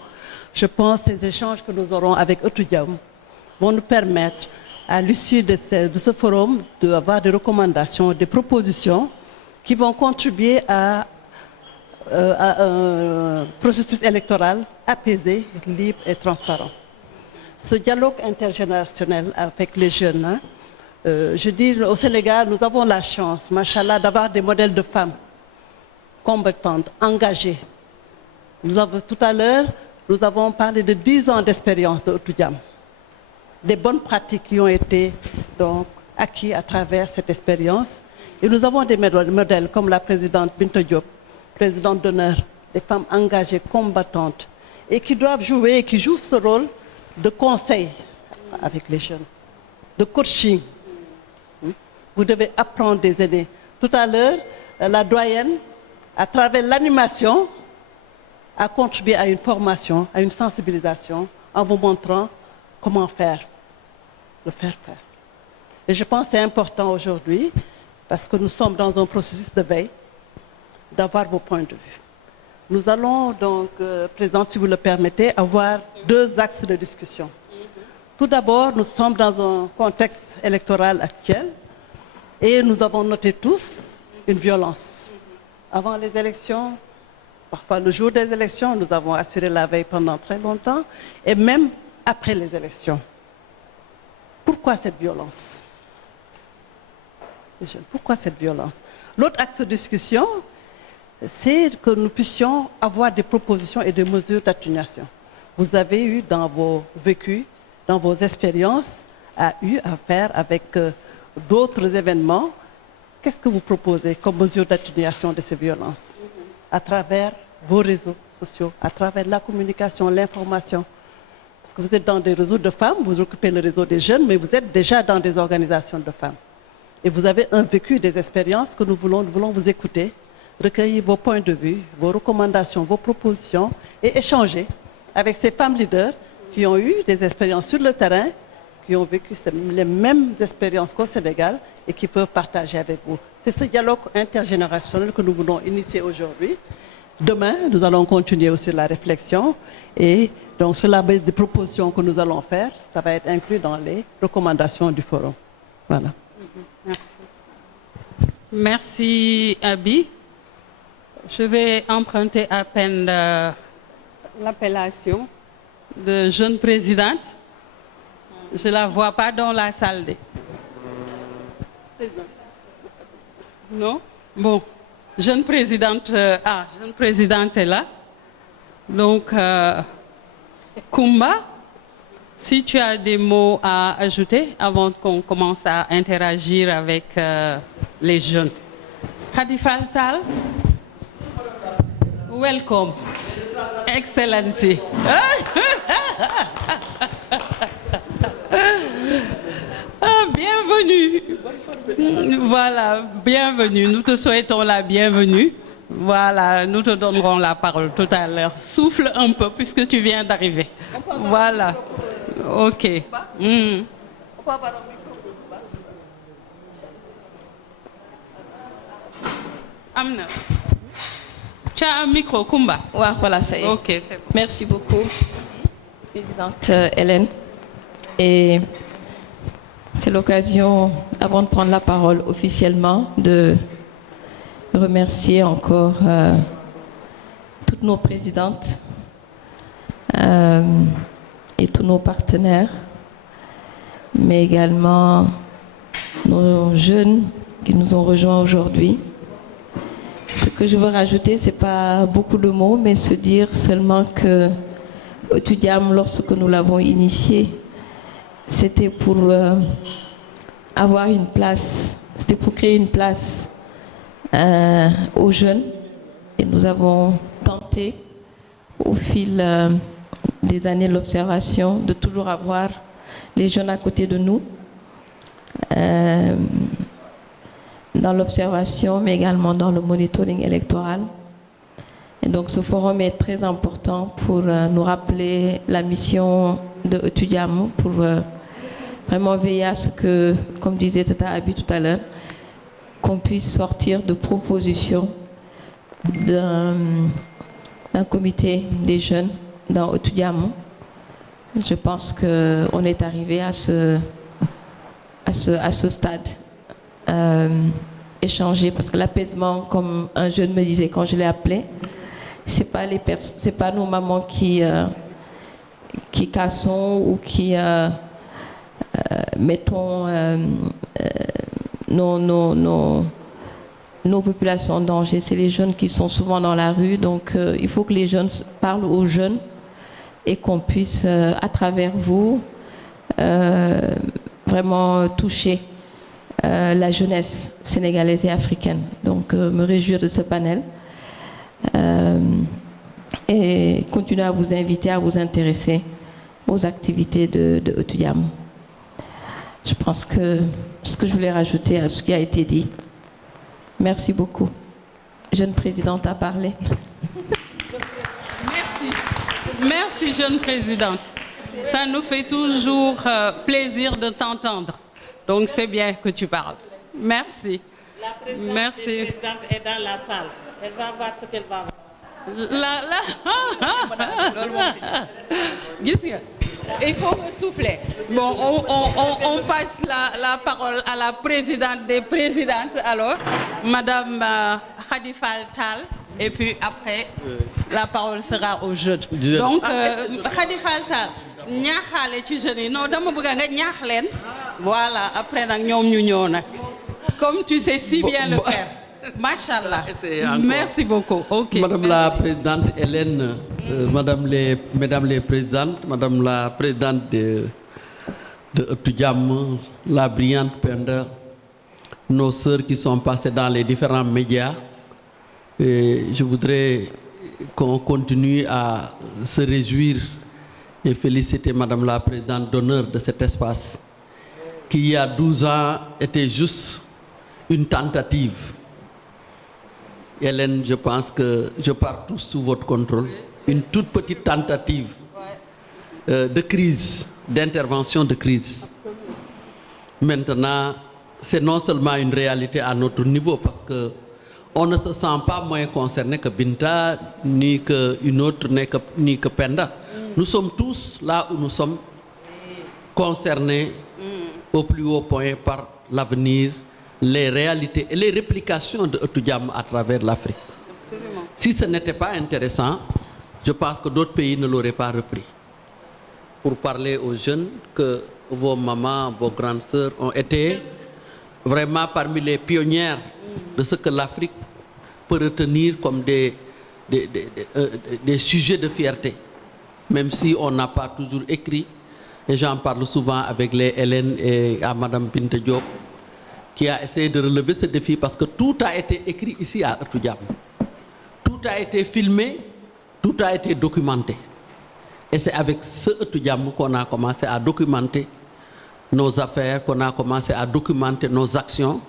Je pense que ces échanges que nous aurons avec Atoudjam vont nous permettre, à l'issue de ce forum, d'avoir des recommandations, des propositions qui vont contribuer à un processus électoral apaisé, libre et transparent. Ce dialogue intergénérationnel avec les jeunes, je dis au Sénégal, nous avons la chance, machallah, d'avoir des modèles de femmes combattantes, engagées. Tout à l'heure, nous avons parlé de 10 ans d'expérience de Atoudjam. des bonnes pratiques qui ont été donc acquis à travers cette expérience. Et nous avons des modèles comme la présidente Binta Diop, présidente d'honneur, des femmes engagées, combattantes, et qui doivent jouer, et qui jouent ce rôle de conseil avec les jeunes, de coaching. Vous devez apprendre des aînés. Tout à l'heure, la doyenne, à travers l'animation, a contribué à une formation, à une sensibilisation, en vous montrant comment faire, le faire faire. Et je pense que c'est important aujourd'hui, parce que nous sommes dans un processus de veille, d'avoir vos points de vue. Nous allons donc, Présidente, si vous le permettez, avoir 2 axes de discussion. Tout d'abord, nous sommes dans un contexte électoral actuel et nous avons noté tous une violence. Avant les élections, parfois le jour des élections, nous avons assuré la veille pendant très longtemps, et même après les élections. Pourquoi cette violence? Pourquoi cette violence? L'autre axe de discussion, c'est que nous puissions avoir des propositions et des mesures d'atténuation. Vous avez eu dans vos vécus, dans vos expériences, à faire avec d'autres événements. Qu'est-ce que vous proposez comme mesure d'atténuation de ces violences? À travers vos réseaux sociaux, à travers la communication, l'information. Parce que vous êtes dans des réseaux de femmes, vous occupez le réseau des jeunes, mais vous êtes déjà dans des organisations de femmes. Et vous avez un vécu, des expériences que nous voulons vous écouter, recueillir vos points de vue, vos recommandations, vos propositions, et échanger avec ces femmes leaders qui ont eu des expériences sur le terrain, qui ont vécu les mêmes expériences qu'au Sénégal et qui peuvent partager avec vous. C'est ce dialogue intergénérationnel que nous voulons initier aujourd'hui. Demain, nous allons continuer aussi la réflexion et donc sur la base des propositions que nous allons faire, ça va être inclus dans les recommandations du forum. Voilà. Merci. Merci, Abi. Je vais emprunter à peine l'appellation de jeune présidente. Je ne la vois pas dans la salle. Non? Bon. Jeune présidente est là. Donc, Kumba, si tu as des mots à ajouter avant qu'on commence à interagir avec les jeunes. Khadifal Tal, welcome. Excellency. Bienvenue. Voilà, bienvenue. Nous te souhaitons la bienvenue. Voilà, nous te donnerons la parole tout à l'heure. Souffle un peu puisque tu viens d'arriver. Voilà. Ok. Amna. Tu as un micro, Kumba. Ouais, voilà, ça y est. Ok, c'est bon. Merci beaucoup, Présidente Hélène. Et c'est l'occasion, avant de prendre la parole officiellement, de remercier encore toutes nos présidentes et tous nos partenaires, mais également nos jeunes qui nous ont rejoints aujourd'hui. Ce que je veux rajouter, ce n'est pas beaucoup de mots, mais se dire seulement que Otudiam, lorsque nous l'avons initié, c'était pour avoir une place, c'était pour créer une place aux jeunes. Et nous avons tenté, au fil des années de l'observation, de toujours avoir les jeunes à côté de nous. Dans l'observation, mais également dans le monitoring électoral. Et donc ce forum est très important pour nous rappeler la mission de Otudiam, pour vraiment veiller à ce que, comme disait Tata Abi tout à l'heure, qu'on puisse sortir de propositions d'un comité des jeunes dans Otudiam. Je pense qu'on est arrivé à ce stade. Échanger, parce que l'apaisement, comme un jeune me disait quand je l'ai appelé, c'est pas nos mamans qui cassons ou qui mettons nos populations en danger. C'est les jeunes qui sont souvent dans la rue, donc il faut que les jeunes parlent aux jeunes et qu'on puisse, à travers vous, vraiment toucher la jeunesse sénégalaise et africaine. Donc, me réjouir de ce panel et continuer à vous inviter à vous intéresser aux activités de Œtou-Diamou. Je pense que ce que je voulais rajouter à ce qui a été dit. Merci beaucoup. Jeune présidente a parlé. Merci. Merci, jeune présidente. Ça nous fait toujours plaisir de t'entendre. Donc, c'est bien que tu parles. Merci. Merci. La présidente est dans la salle. Elle va voir ce qu'elle va voir. Il faut me souffler. Bon, on passe la parole à la présidente des présidentes, alors, Madame Khadifal Tal, et puis après, la parole sera aux jeunes. Donc, Khadifal Tal, ñaaxale ci jeunes yi non dama bëgg nga ñaax leen voilà après nag ñoom ñu ñëw nag comme tu sais si bien le faire. Machallah. Merci beaucoup. Okay. Madame la présidente Hélène, mesdames les présidentes, Madame la présidente de Œtou-Diamou, la brillante Penda, nos sœurs qui sont passées dans les différents médias. Et je voudrais qu'on continue à se réjouir et féliciter Madame la présidente d'honneur de cet espace, qui il y a 12 ans était juste une tentative. Hélène, je pense que je pars tous sous votre contrôle. Une toute petite tentative de crise, d'intervention de crise. Maintenant, c'est non seulement une réalité à notre niveau, parce que on ne se sent pas moins concerné que Binta, ni qu'une autre, ni que Penda. Nous sommes tous là où nous sommes concernés au plus haut point par l'avenir, les réalités et les réplications de Œtou-Diamou à travers l'Afrique. Si ce n'était pas intéressant, je pense que d'autres pays ne l'auraient pas repris. Pour parler aux jeunes, que vos mamans, vos grandes sœurs ont été vraiment parmi les pionnières de ce que l'Afrique peut retenir comme des sujets de fierté, même si on n'a pas toujours écrit. Et j'en parle souvent avec les Hélène et à Madame Binta Diop, qui a essayé de relever ce défi parce que tout a été écrit ici à Œtou-Diamou. Tout a été filmé, tout a été documenté. Et c'est avec ce Œtou-Diamou qu'on a commencé à documenter nos affaires, qu'on a commencé à documenter nos actions,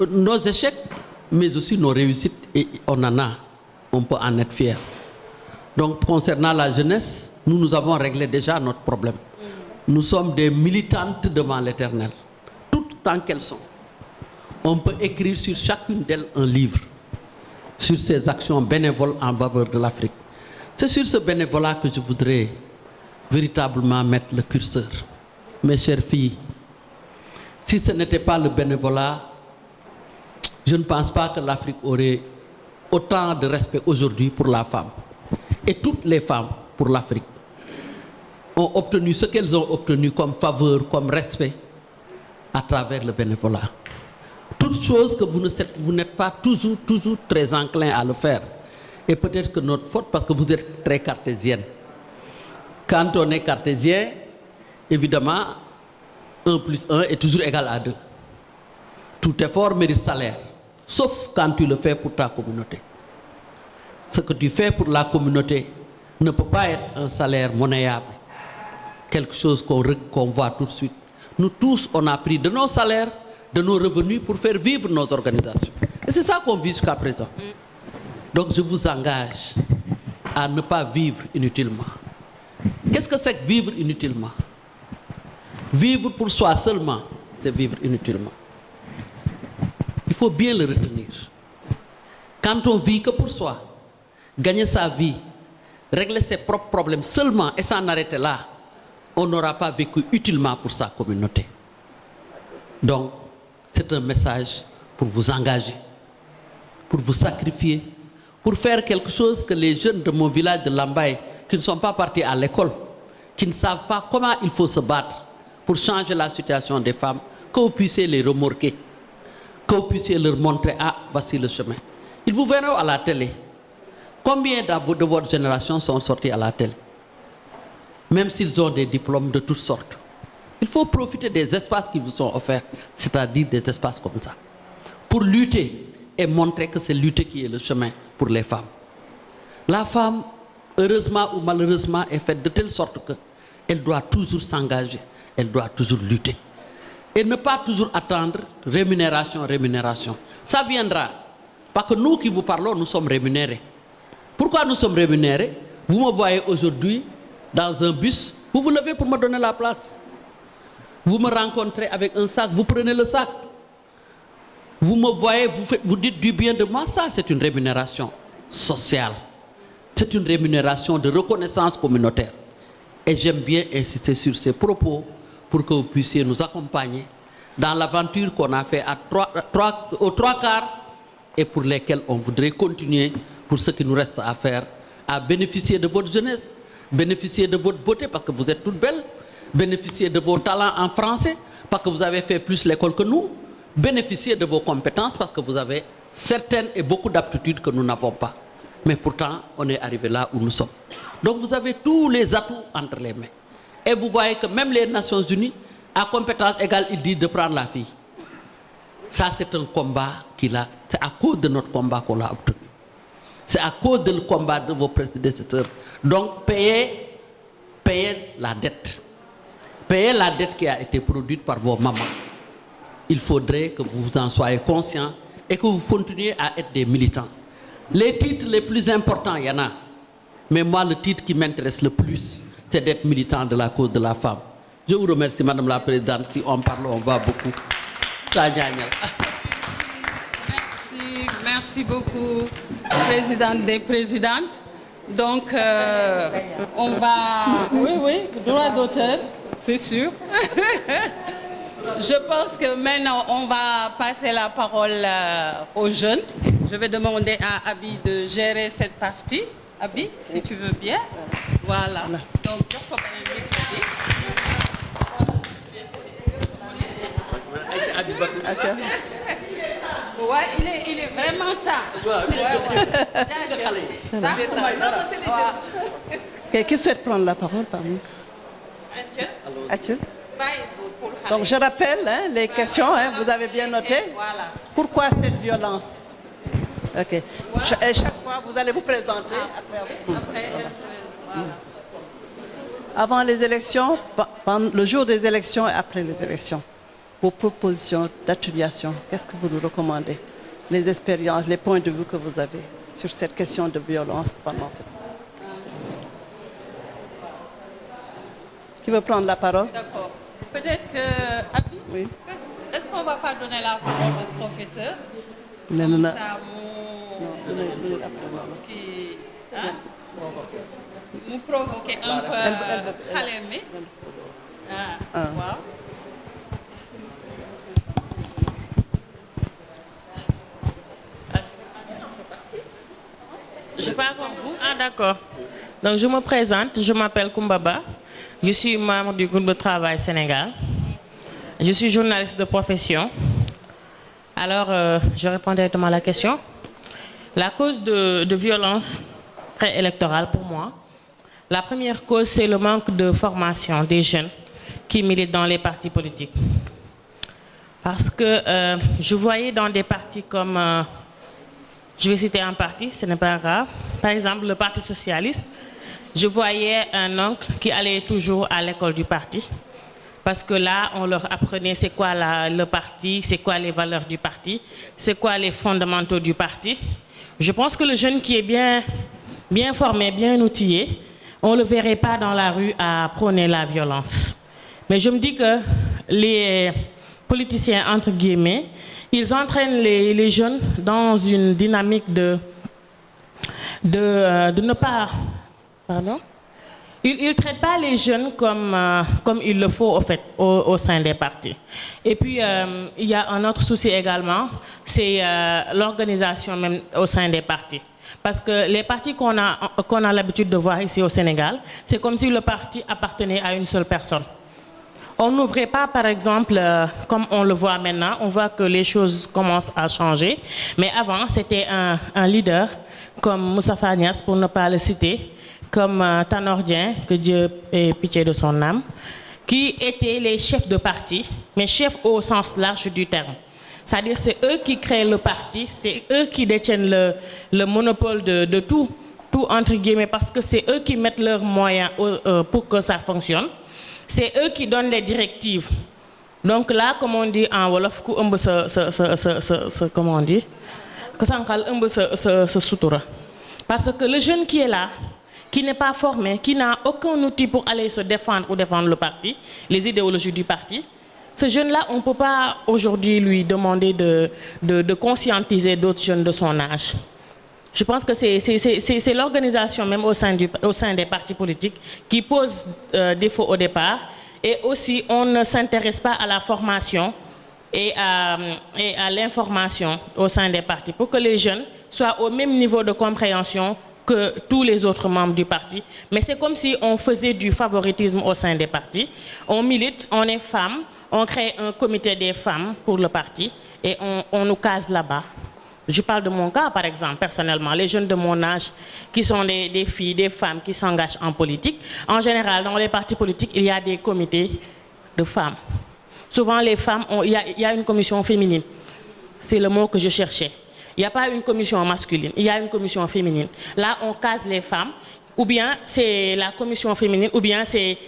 nos échecs, mais aussi nos réussites. Et on peut en être fiers. Donc, concernant la jeunesse, nous avons réglé déjà notre problème. Nous sommes des militantes devant l'Éternel. Tant qu'elles sont. On peut écrire sur chacune d'elles un livre sur ces actions bénévoles en faveur de l'Afrique. C'est sur ce bénévolat que je voudrais véritablement mettre le curseur. Mes chères filles, si ce n'était pas le bénévolat, je ne pense pas que l'Afrique aurait autant de respect aujourd'hui pour la femme. Et toutes les femmes pour l'Afrique ont obtenu ce qu'elles ont obtenu comme faveur, comme respect, à travers le bénévolat. Toutes choses que vous n'êtes pas toujours très enclin à le faire. Et peut-être que notre faute, parce que vous êtes très cartésienne. Quand on est cartésien, évidemment, 1 plus 1 est toujours égal à 2. Tout effort mérite salaire, sauf quand tu le fais pour ta communauté. Ce que tu fais pour la communauté ne peut pas être un salaire monnayable, quelque chose qu'on voit tout de suite. Nous tous, on a pris de nos salaires, de nos revenus pour faire vivre nos organisations. Et c'est ça qu'on vit jusqu'à présent. Donc je vous engage à ne pas vivre inutilement. Qu'est-ce que c'est que vivre inutilement? Vivre pour soi seulement, c'est vivre inutilement. Il faut bien le retenir. Quand on vit que pour soi, gagner sa vie, régler ses propres problèmes seulement et s'en arrêter là, on n'aura pas vécu utilement pour sa communauté. Donc, c'est un message pour vous engager, pour vous sacrifier, pour faire quelque chose que les jeunes de mon village de Lambaye, qui ne sont pas partis à l'école, qui ne savent pas comment il faut se battre pour changer la situation des femmes, que vous puissiez les remorquer, que vous puissiez leur montrer, ah, voici le chemin. Ils vous verront à la télé. Combien de votre génération sont sortis à la télé? même s'ils ont des diplômes de toutes sortes. Il faut profiter des espaces qui vous sont offerts, c'est-à-dire des espaces comme ça, pour lutter et montrer que c'est lutter qui est le chemin pour les femmes. La femme, heureusement ou malheureusement, est faite de telle sorte qu'elle doit toujours s'engager, elle doit toujours lutter. Et ne pas toujours attendre rémunération, rémunération. Ça viendra. Parce que nous qui vous parlons, nous sommes rémunérés. Pourquoi nous sommes rémunérés? Vous me voyez aujourd'hui dans un bus, vous vous levez pour me donner la place. Vous me rencontrez avec un sac, vous prenez le sac. Vous me voyez, vous dites du bien de moi, ça c'est une rémunération sociale. C'est une rémunération de reconnaissance communautaire. Et j'aime bien insister sur ces propos pour que vous puissiez nous accompagner dans l'aventure qu'on a fait aux trois quarts et pour lesquels on voudrait continuer pour ce qui nous reste à faire, à bénéficier de votre jeunesse, bénéficier de votre beauté parce que vous êtes toutes belles, bénéficier de vos talents en français parce que vous avez fait plus l'école que nous, bénéficier de vos compétences parce que vous avez certaines et beaucoup d'aptitudes que nous n'avons pas. Mais pourtant, on est arrivé là où nous sommes. Donc vous avez tous les atouts entre les mains. Et vous voyez que même les Nations Unies, à compétence égale, ils disent de prendre la fille. Ça, c'est un combat c'est à cause de notre combat qu'on l'a obtenu. C'est à cause du combat de vos prédécesseurs. Donc, payez la dette. Payez la dette qui a été produite par vos mamans. Il faudrait que vous en soyez conscients et que vous continuiez à être des militants. Les titres les plus importants, il y en a. Mais moi, le titre qui m'intéresse le plus, c'est d'être militant de la cause de la femme. Je vous remercie, Madame la Présidente. Si on parle, on va beaucoup. Merci beaucoup, Présidente des Présidentes. Donc, on va... Oui, droit d'auteur, c'est sûr. Je pense que maintenant, on va passer la parole aux jeunes. Je vais demander à Abi de gérer cette partie. Abi, si tu veux bien. Voilà. Donc, ouais, il est vraiment tard. Qui souhaite prendre la parole parmi nous? Donc je rappelle les questions, vous avez bien noté. Pourquoi cette violence? Ok. Et chaque fois, vous allez vous présenter. Avant les élections, le jour des élections et après les élections. Vos propositions d'atténuation, qu'est-ce que vous nous recommandez? Les expériences, les points de vue que vous avez sur cette question de violence pendant cette... Qui veut prendre la parole? D'accord. Peut-être que... Oui. Est-ce qu'on ne va pas donner la parole au professeur? Non. Ça, nous provoquer un peu Khalémé. Wow. Je parle comme vous? Ah, d'accord. Donc, je me présente, je m'appelle Koumbaba. Je suis membre du groupe de travail Sénégal. Je suis journaliste de profession. Alors, je réponds directement à la question. La cause de violence préélectorale pour moi, la première cause, c'est le manque de formation des jeunes qui militent dans les partis politiques. Parce que je voyais dans des partis comme... je vais citer un parti, ce n'est pas grave. Par exemple, le Parti socialiste, je voyais un oncle qui allait toujours à l'école du parti. Parce que là, on leur apprenait c'est quoi le parti, c'est quoi les valeurs du parti, c'est quoi les fondamentaux du parti. Je pense que le jeune qui est bien formé, bien outillé, on ne le verrait pas dans la rue à prôner la violence. Mais je me dis que les politiciens, entre guillemets, ils entraînent les jeunes dans une dynamique de ne pas... Pardon? Ils ne traitent pas les jeunes comme il le faut au sein des partis. Et puis, il y a un autre souci également, c'est l'organisation même au sein des partis. Parce que les partis qu'on a l'habitude de voir ici au Sénégal, c'est comme si le parti appartenait à une seule personne. On n'ouvrait pas, par exemple, comme on le voit maintenant, on voit que les choses commencent à changer. Mais avant, c'était un leader comme Moussa Niasse, pour ne pas le citer, comme Tanor Dieng, que Dieu ait pitié de son âme, qui étaient les chefs de parti, mais chefs au sens large du terme. C'est-à-dire c'est eux qui créent le parti, c'est eux qui détiennent le monopole de tout entre guillemets, parce que c'est eux qui mettent leurs moyens pour que ça fonctionne. C'est eux qui donnent les directives. Donc là, comme on dit en Wolof, comment on dit, parce que le jeune qui est là, qui n'est pas formé, qui n'a aucun outil pour aller se défendre ou défendre le parti, les idéologies du parti, ce jeune-là, on ne peut pas aujourd'hui lui demander de conscientiser d'autres jeunes de son âge. Je pense que c'est l'organisation même au sein des partis politiques qui pose défaut au départ. Et aussi, on ne s'intéresse pas à la formation et à l'information au sein des partis pour que les jeunes soient au même niveau de compréhension que tous les autres membres du parti. Mais c'est comme si on faisait du favoritisme au sein des partis. On milite, on est femmes, on crée un comité des femmes pour le parti et on nous case là-bas. Je parle de mon cas, par exemple, personnellement. Les jeunes de mon âge qui sont des filles, des femmes qui s'engagent en politique. En général, dans les partis politiques, il y a des comités de femmes. Souvent, les femmes, il y a une commission féminine. C'est le mot que je cherchais. Il n'y a pas une commission masculine, il y a une commission féminine. Là, on case les femmes, ou bien c'est la commission féminine, ou bien c'est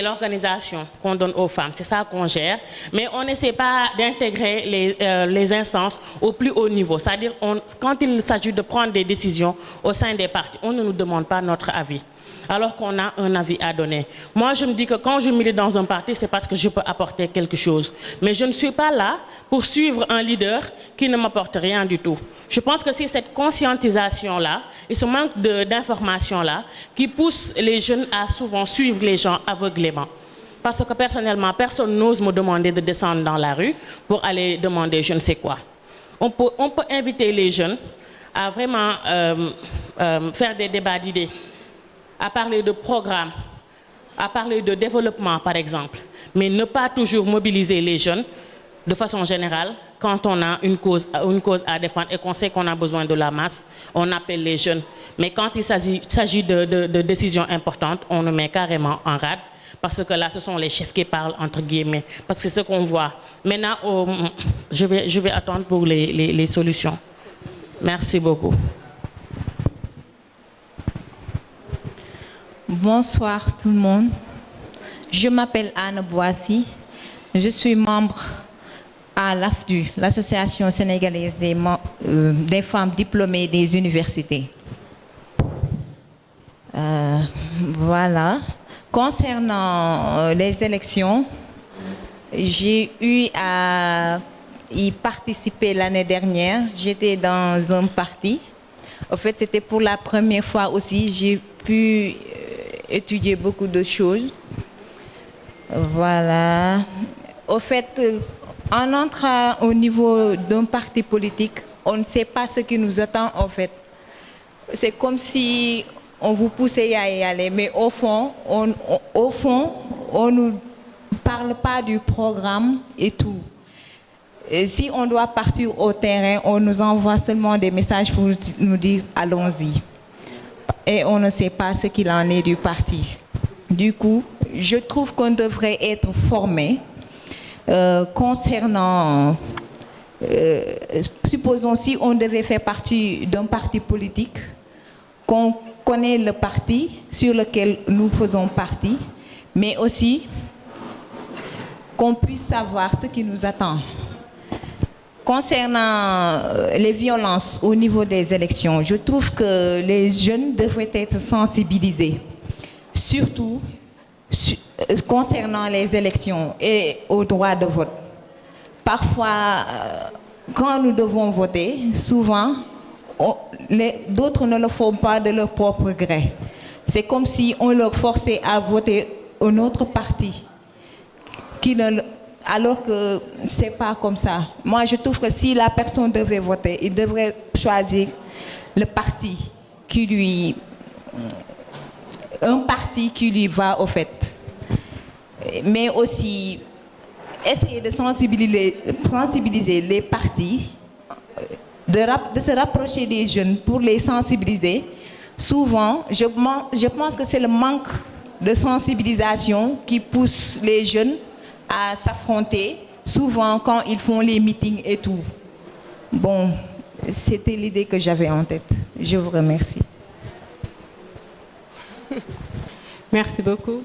l'organisation qu'on donne aux femmes. C'est ça qu'on gère. Mais on n'essaie pas d'intégrer les instances au plus haut niveau. C'est-à-dire, quand il s'agit de prendre des décisions au sein des partis, on ne nous demande pas notre avis, alors qu'on a un avis à donner. Moi, je me dis que quand je milite dans un parti, c'est parce que je peux apporter quelque chose. Mais je ne suis pas là pour suivre un leader qui ne m'apporte rien du tout. Je pense que c'est cette conscientisation-là et ce manque d'information-là qui pousse les jeunes à souvent suivre les gens aveuglément. Parce que personnellement, personne n'ose me demander de descendre dans la rue pour aller demander je ne sais quoi. On peut inviter les jeunes à vraiment faire des débats d'idées, à parler de programmes, à parler de développement, par exemple, mais ne pas toujours mobiliser les jeunes de façon générale. Quand on a une cause à défendre et qu'on sait qu'on a besoin de la masse, on appelle les jeunes. Mais quand il s'agit de décisions importantes, on nous met carrément en rade, parce que là, ce sont les chefs qui parlent, entre guillemets, parce que c'est ce qu'on voit. Maintenant, je vais attendre pour les solutions. Merci beaucoup. Bonsoir tout le monde. Je m'appelle Anne Boissy. Je suis membre à l'AFDU, l'Association sénégalaise des femmes diplômées des universités. Voilà. Concernant les élections, j'ai eu à y participer l'année dernière. J'étais dans un parti. En fait, c'était pour la première fois aussi. J'ai pu étudier beaucoup de choses. Voilà. Au fait, en entrant au niveau d'un parti politique, on ne sait pas ce qui nous attend en fait. C'est comme si on vous poussait à y aller, mais au fond, on ne nous parle pas du programme et tout. Et si on doit partir au terrain, on nous envoie seulement des messages pour nous dire allons-y. Et on ne sait pas ce qu'il en est du parti. Du coup, je trouve qu'on devrait être formé concernant, supposons si on devait faire partie d'un parti politique, qu'on connaît le parti sur lequel nous faisons partie, mais aussi qu'on puisse savoir ce qui nous attend. Concernant les violences au niveau des élections, je trouve que les jeunes devraient être sensibilisés, surtout concernant les élections et au droit de vote. Parfois, quand nous devons voter, souvent, d'autres ne le font pas de leur propre gré. C'est comme si on leur forçait à voter un autre parti, alors que ce n'est pas comme ça. Moi, je trouve que si la personne devait voter, il devrait choisir le parti un parti qui lui va au fait. mais aussi essayer de sensibiliser les partis, de se rapprocher des jeunes pour les sensibiliser. Souvent, je pense que c'est le manque de sensibilisation qui pousse les jeunes à s'affronter, souvent quand ils font les meetings et tout. Bon, c'était l'idée que j'avais en tête. Je vous remercie. Merci beaucoup.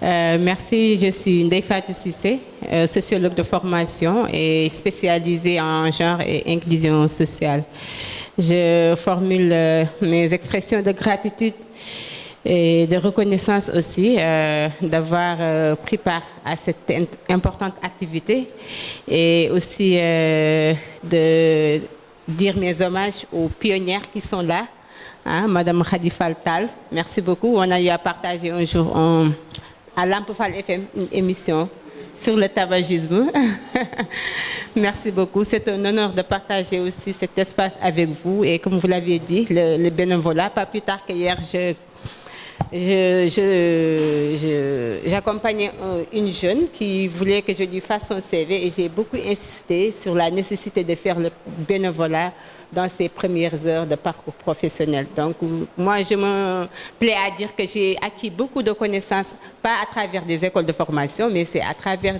Merci, je suis Ndeye Fatou Cissé, sociologue de formation et spécialisée en genre et inclusion sociale. Je formule mes expressions de gratitude et de reconnaissance aussi d'avoir pris part à cette importante activité et aussi de dire mes hommages aux pionnières qui sont là. Hein, Madame Khady Fall Tall, merci beaucoup. On a eu à partager un jour à Lamp Fall FM une émission sur le tabagisme. Merci beaucoup. C'est un honneur de partager aussi cet espace avec vous. Et comme vous l'avez dit, le bénévolat, pas plus tard qu'hier, j'accompagnais une jeune qui voulait que je lui fasse son CV et j'ai beaucoup insisté sur la nécessité de faire le bénévolat dans ses premières heures de parcours professionnel. Donc, moi, je me plais à dire que j'ai acquis beaucoup de connaissances, pas à travers des écoles de formation, mais c'est à travers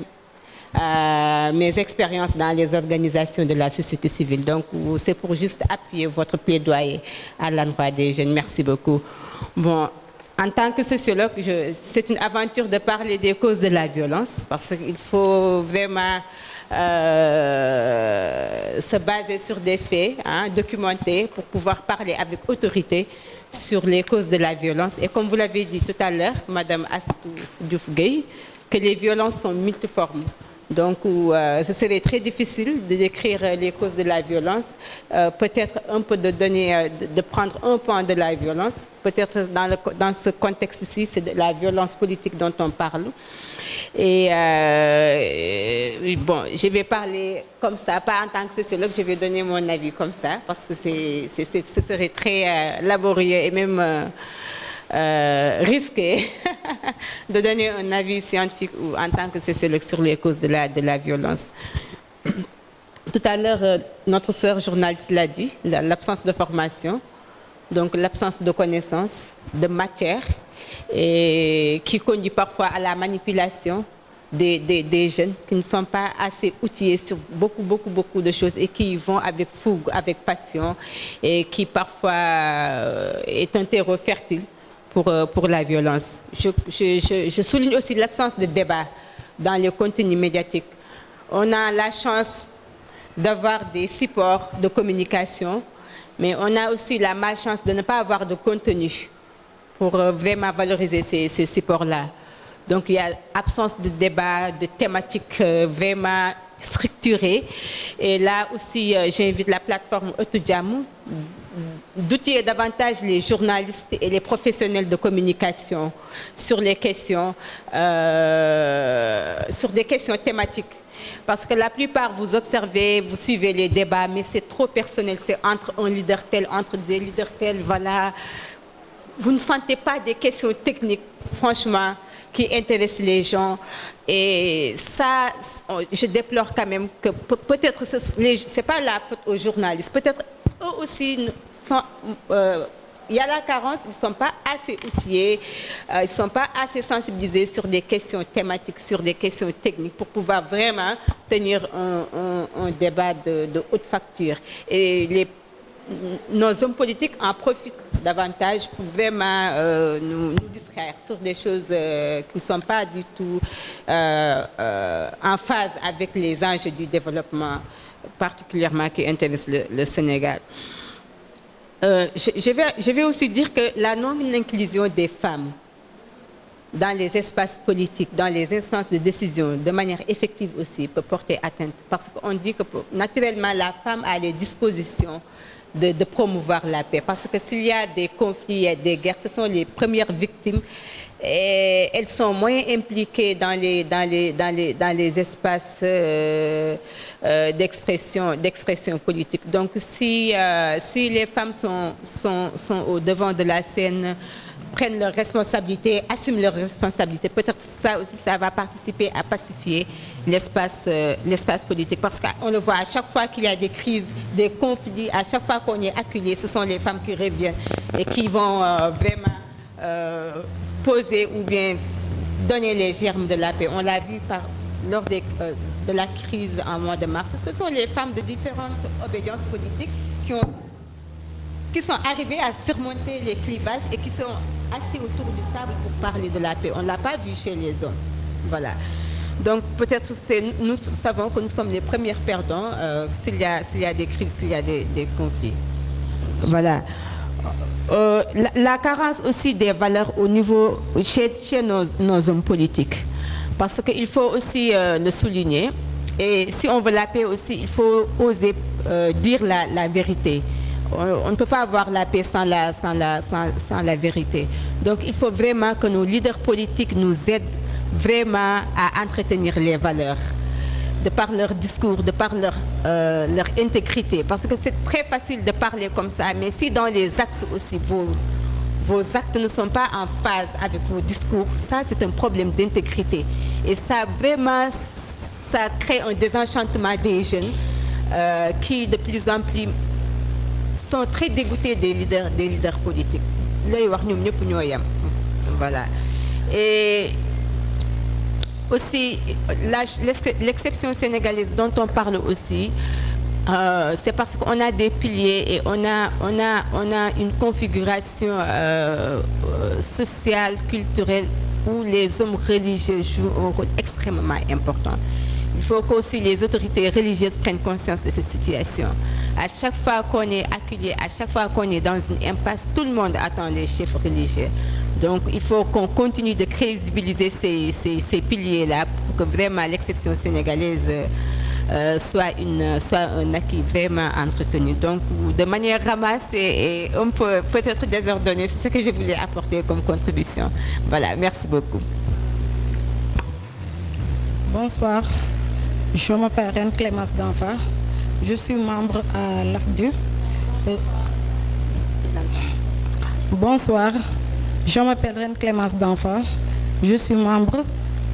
mes expériences dans les organisations de la société civile. Donc, c'est pour juste appuyer votre plaidoyer à l'endroit des jeunes. Merci beaucoup. Bon, en tant que sociologue, c'est une aventure de parler des causes de la violence, parce qu'il faut vraiment se baser sur des faits, hein, documentés, pour pouvoir parler avec autorité sur les causes de la violence. Et comme vous l'avez dit tout à l'heure, Madame Astou Diouf-Gueye, que les violences sont multiformes. Donc, ce serait très difficile de décrire les causes de la violence, peut-être un peu de prendre un point de la violence. Peut-être dans ce contexte-ci, c'est de la violence politique dont on parle. Et bon, je vais parler comme ça, pas en tant que sociologue, je vais donner mon avis comme ça, parce que ce serait très laborieux et même risqué de donner un avis scientifique ou en tant que sociologue sur les causes de la violence. Tout à l'heure, notre sœur journaliste l'a dit, l'absence de formation, donc l'absence de connaissances, de matière, et qui conduit parfois à la manipulation des jeunes qui ne sont pas assez outillés sur beaucoup de choses et qui vont avec fougue, avec passion, et qui parfois est un terreau fertile pour la violence. Je souligne aussi l'absence de débat dans les contenus médiatiques. On a la chance d'avoir des supports de communication, mais on a aussi la malchance de ne pas avoir de contenu pour vraiment valoriser ces supports-là. Donc il y a absence de débat, de thématiques vraiment structurées. Et là aussi, j'invite la plateforme Otudjamu d'outiller davantage les journalistes et les professionnels de communication sur les questions, sur des questions thématiques. Parce que la plupart, vous observez, vous suivez les débats, mais c'est trop personnel. C'est entre un leader tel, entre des leaders tels, voilà. Vous ne sentez pas des questions techniques, franchement, qui intéressent les gens. Et ça, je déplore quand même que peut-être, ce n'est pas la faute aux journalistes. Peut-être eux aussi, il y a la carence, ils ne sont pas assez outillés, ils ne sont pas assez sensibilisés sur des questions thématiques, sur des questions techniques pour pouvoir vraiment tenir un débat de haute facture. Et nos hommes politiques en profitent davantage pour vraiment nous distraire sur des choses qui ne sont pas du tout en phase avec les enjeux du développement, particulièrement qui intéressent le Sénégal. Je vais aussi dire que la non-inclusion des femmes dans les espaces politiques, dans les instances de décision, de manière effective aussi, peut porter atteinte. Parce qu'on dit que naturellement, la femme a les dispositions de promouvoir la paix. Parce que s'il y a des conflits et des guerres, ce sont les premières victimes. Et elles sont moins impliquées dans les espaces d'expression politique. Donc si les femmes sont au devant de la scène prennent leurs responsabilités, assument leurs responsabilités. Peut-être ça aussi, ça va participer à pacifier l'espace politique. Parce qu'on le voit, à chaque fois qu'il y a des crises, des conflits, à chaque fois qu'on est acculé, ce sont les femmes qui reviennent et qui vont vraiment poser ou bien donner les germes de la paix. On l'a vu lors de la crise en mois de mars. Ce sont les femmes de différentes obédiences politiques qui sont arrivées à surmonter les clivages et qui sont assis autour d'une table pour parler de la paix. On ne l'a pas vu chez les hommes. Voilà. Donc peut-être nous savons que nous sommes les premières perdants s'il y a des crises, s'il y a des conflits. Voilà. La carence aussi des valeurs au niveau chez nos hommes politiques. Parce qu'il faut aussi le souligner. Et si on veut la paix aussi, il faut oser dire la vérité. On ne peut pas avoir la paix sans la vérité. Donc il faut vraiment que nos leaders politiques nous aident vraiment à entretenir les valeurs, de par leur discours, de par leur intégrité. Parce que c'est très facile de parler comme ça, mais si dans les actes aussi, vos actes ne sont pas en phase avec vos discours, ça c'est un problème d'intégrité. Et ça vraiment, ça crée un désenchantement des jeunes qui de plus en plus sont très dégoûtés des leaders politiques. Voilà. Et aussi, l'exception sénégalaise dont on parle aussi, c'est parce qu'on a des piliers et on a une configuration sociale, culturelle, où les hommes religieux jouent un rôle extrêmement important. Il faut qu'aussi les autorités religieuses prennent conscience de cette situation. À chaque fois qu'on est acculé, à chaque fois qu'on est dans une impasse, tout le monde attend les chefs religieux. Donc il faut qu'on continue de crédibiliser ces piliers-là pour que vraiment l'exception sénégalaise soit un acquis vraiment entretenu. Donc de manière ramassée et un peu peut-être désordonnée, c'est ce que je voulais apporter comme contribution. Voilà, merci beaucoup. Bonsoir, je m'appelle Reine Clémence Danfa, je suis membre à l'AFDU. Bonsoir, je m'appelle Reine Clémence Danfa, je suis membre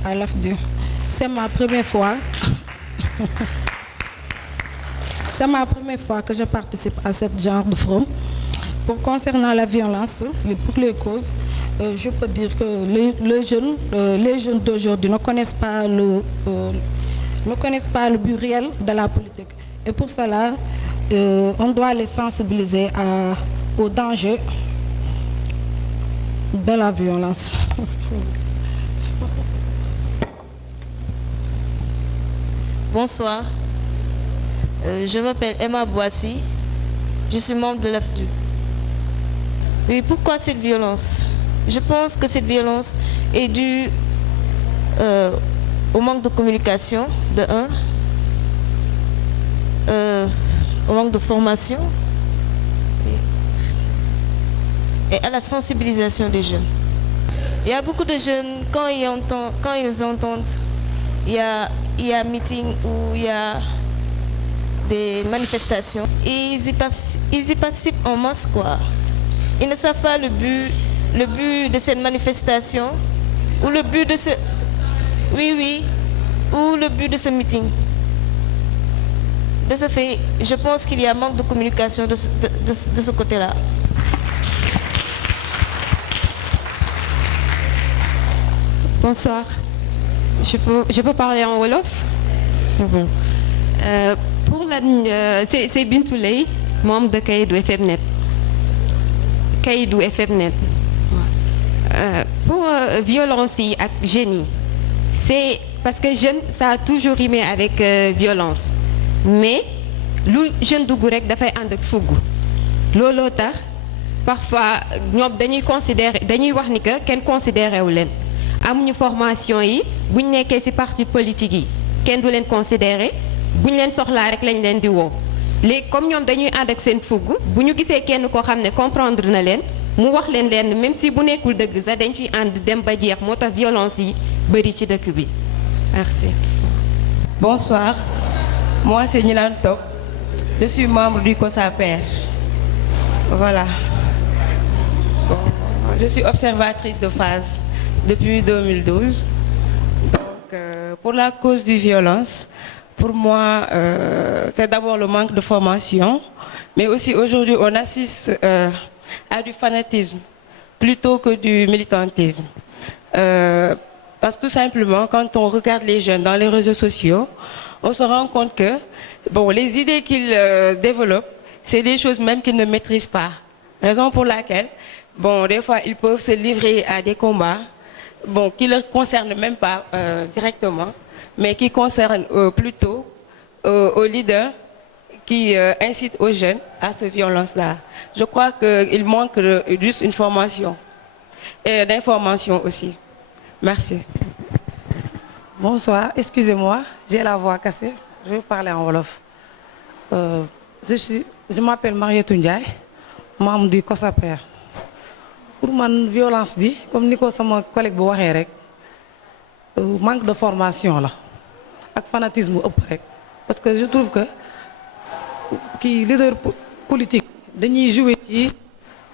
à l'AFDU. C'est ma première fois. C'est ma première fois que je participe à ce genre de forum. Concernant la violence, pour les causes, je peux dire que les jeunes d'aujourd'hui ne connaissent pas le but réel de la politique. Et pour cela, on doit les sensibiliser au danger de la violence. Bonsoir, je m'appelle Emma Boissy, je suis membre de l'AFDU. Oui, pourquoi cette violence? Je pense que cette violence est due au manque de communication, de un, au manque de formation et à la sensibilisation des jeunes. Il y a beaucoup de jeunes, quand ils entendent, il y a meeting ou il y a des manifestations, ils y participent en masse, quoi. Ils ne savent pas le but de cette manifestation ou le but de ce... Oui, ou le but de ce meeting. De ce fait, je pense qu'il y a un manque de communication de ce côté-là. Bonsoir. Je peux parler en Wolof? Bon. C'est Bintou Leye, membre de Kayidou FMNet. Kayidou FMNet. Pour violence et génie, c'est parce que jeune, ça a toujours rimé avec violence. Mais, le jeune du Gourek dafay and ak fugu. Lolo tax parfois ñom dañuy wax ni que ken considéré wu len. Amuñu formation yi buñ nekké ci parti politique yi ken du len considérer buñ len soxla rek lañ len di wo. Légui comme ñom dañuy and ak seen fugu buñu gisé kenn ko xamné comprendre na len mu wax len même si bu nekkul deug sa dañ ciy and dem ba jeex motax violence yi bari ci dëkk bi. Merci. Bonsoir. Moi c'est Nilan Top. Je suis membre du COSAPER. Voilà. Bon, je suis observatrice de phase depuis 2012. Donc, pour la cause du violence, pour moi, c'est d'abord le manque de formation, mais aussi aujourd'hui, on assiste à du fanatisme plutôt que du militantisme. Parce que tout simplement, quand on regarde les jeunes dans les réseaux sociaux, on se rend compte que les idées qu'ils développent, c'est des choses même qu'ils ne maîtrisent pas. Raison pour laquelle, des fois, ils peuvent se livrer à des combats qui ne leur concernent même pas directement, mais qui concernent plutôt aux leaders qui incitent aux jeunes à cette violence-là. Je crois qu'il manque juste une formation et d'information aussi. Merci. Bonsoir, excusez-moi, j'ai la voix cassée. Je vais parler en wolof. Je m'appelle Mariétou Ndiaye, membre du COSAPER. Pour moi, violence, comme Nico, mon collègue, manque de formation là, avec fanatisme. Parce que je trouve que les leaders politiques, ils jouent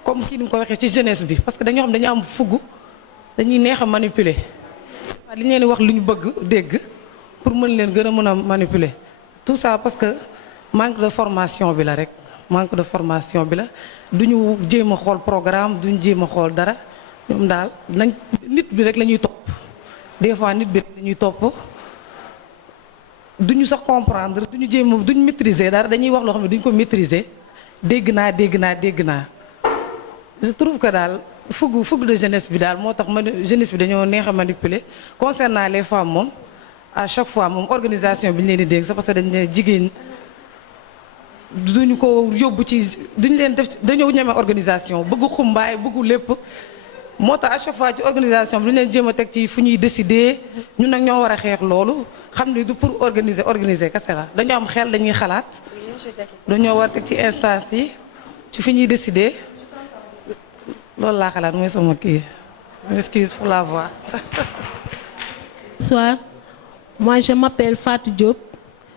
comme qui nous connaissent la jeunesse. Parce que nous avons fougu, nous avons manipulé. Nous avons pour manipuler. Tout ça parce que manque de formation. Manque de formation. Nous avons un programme, nous avons un dara. Nous avons des fois, nous avons duñu sax comprendre duñu maîtriser dara dañuy wax lo xamné duñ ko maîtriser dégg naa je trouve que dal fougue de jeunesse bi dal motax jeunesse bi dañoo neex a manipuler concernant les femmes moom à chaque fois moom organisation bi ñu leen di dégg c'est parce que dañ ne jigéen duñu ko yóbbu ci duñ leen def dañoo ñeme organisation bëgg xumbaay bëggu lépp moo tax à chaque fois ci organisation bi lu leen jéem a teg ci fu ñuy décider ñun nag ñoo war a xeex loolu xam ne du pour organiser kese la dañoo am xel dañuy xalaat dañoo war a teg ci instance yi ci fi ñuy décider loolu laa xalaat mooy sama kii excuse pour la voix. Bonsoir, moi je m'appelle Fatou Diop,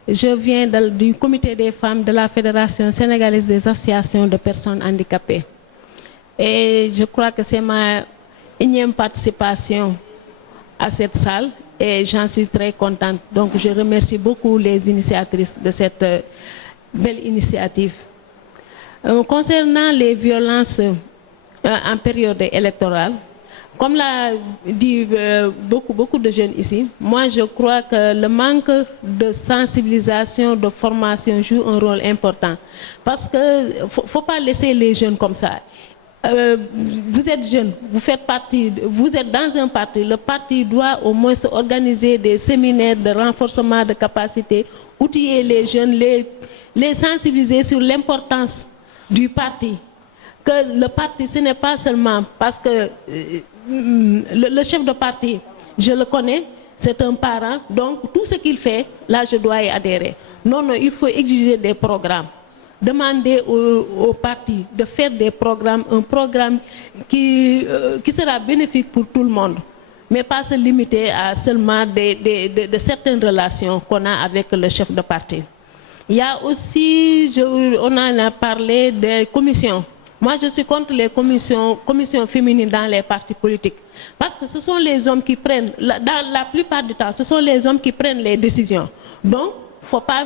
je viens du comité des femmes de la Fédération sénégalaise des associations de personnes handicapées. Et je crois que c'est ma énième participation à cette salle et j'en suis très contente. Donc je remercie beaucoup les initiatrices de cette belle initiative. Concernant les violences en période électorale, comme l'a dit beaucoup de jeunes ici, moi je crois que le manque de sensibilisation, de formation joue un rôle important. Parce qu'il ne faut pas laisser les jeunes comme ça. Vous êtes jeune, vous êtes dans un parti, le parti doit au moins organiser des séminaires de renforcement de capacité, outiller les jeunes, les sensibiliser sur l'importance du parti. Que le parti, ce n'est pas seulement parce que le chef de parti, je le connais, c'est un parent, donc tout ce qu'il fait, là je dois y adhérer. Non, il faut exiger des programmes. Demander au parti de faire des programmes, un programme qui sera bénéfique pour tout le monde, mais pas se limiter à seulement de certaines relations qu'on a avec le chef de parti. Il y a aussi, on en a parlé des commissions. Moi, je suis contre les commissions féminines dans les partis politiques. Parce que ce sont les hommes qui prennent, dans la plupart du temps, ce sont les hommes qui prennent les décisions. Donc, il ne faut pas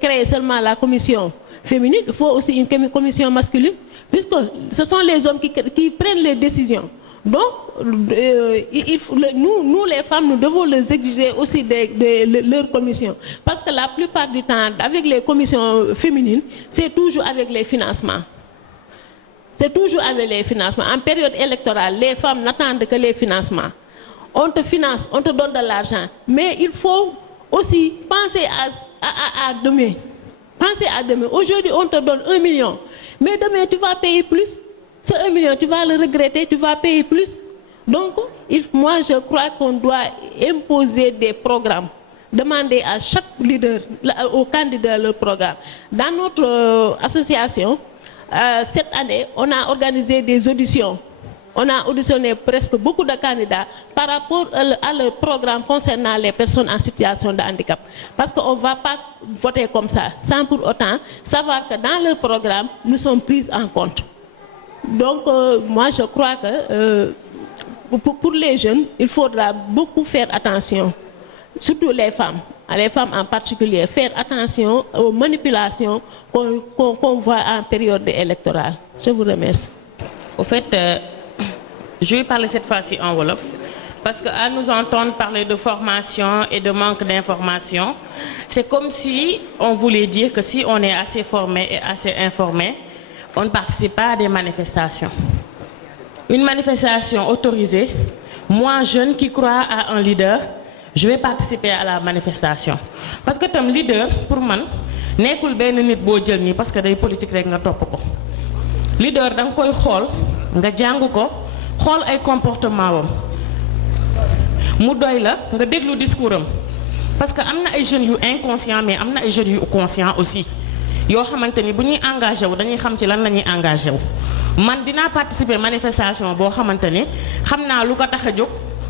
créer seulement la commission féminine, il faut aussi une commission masculine, puisque ce sont les hommes qui prennent les décisions. Donc, nous, les femmes, nous devons les exiger aussi de leur commission. Parce que la plupart du temps, avec les commissions féminines, c'est toujours avec les financements. C'est toujours avec les financements. En période électorale, les femmes n'attendent que les financements. On te finance, on te donne de l'argent. Mais il faut aussi penser à demain. Pensez à demain. Aujourd'hui, on te donne 1 million. Mais demain, tu vas payer plus. Ce 1 million, tu vas le regretter, tu vas payer plus. Donc, moi, je crois qu'on doit imposer des programmes. Demander à chaque leader, au candidat, le programme. Dans notre association, cette année, on a organisé des auditions. On a auditionné presque beaucoup de candidats par rapport à leur programme concernant les personnes en situation de handicap. Parce qu'on ne va pas voter comme ça, sans pour autant savoir que dans leur programme, nous sommes pris en compte. Donc, moi, je crois que pour les jeunes, il faudra beaucoup faire attention, surtout les femmes en particulier, faire attention aux manipulations qu'on voit en période électorale. Je vous remercie. Au fait, je vais parler cette fois-ci en Wolof, parce qu'à nous entendre parler de formation et de manque d'information, c'est comme si on voulait dire que si on est assez formé et assez informé, on ne participe pas à des manifestations. Une manifestation autorisée, moi, jeune qui crois à un leader, je vais participer à la manifestation. Parce que comme leader, pour moi, nekkul benn nit boo jël ñi parce que day politique rek nga topp ko. Leader da nga koy xool nga jàng ko xool ay comportement wam mu doy la nga déglu discours am parce que am na ay jeunes yu inconscient mais am na ay jeunes yu conscient aussi yoo xamante ni bu ñuy engagé wu dañuy xam ci lan la ñuy engagé wu. Man dinaa participer manifestation boo xamante ni xam naa lu ko tax a jóg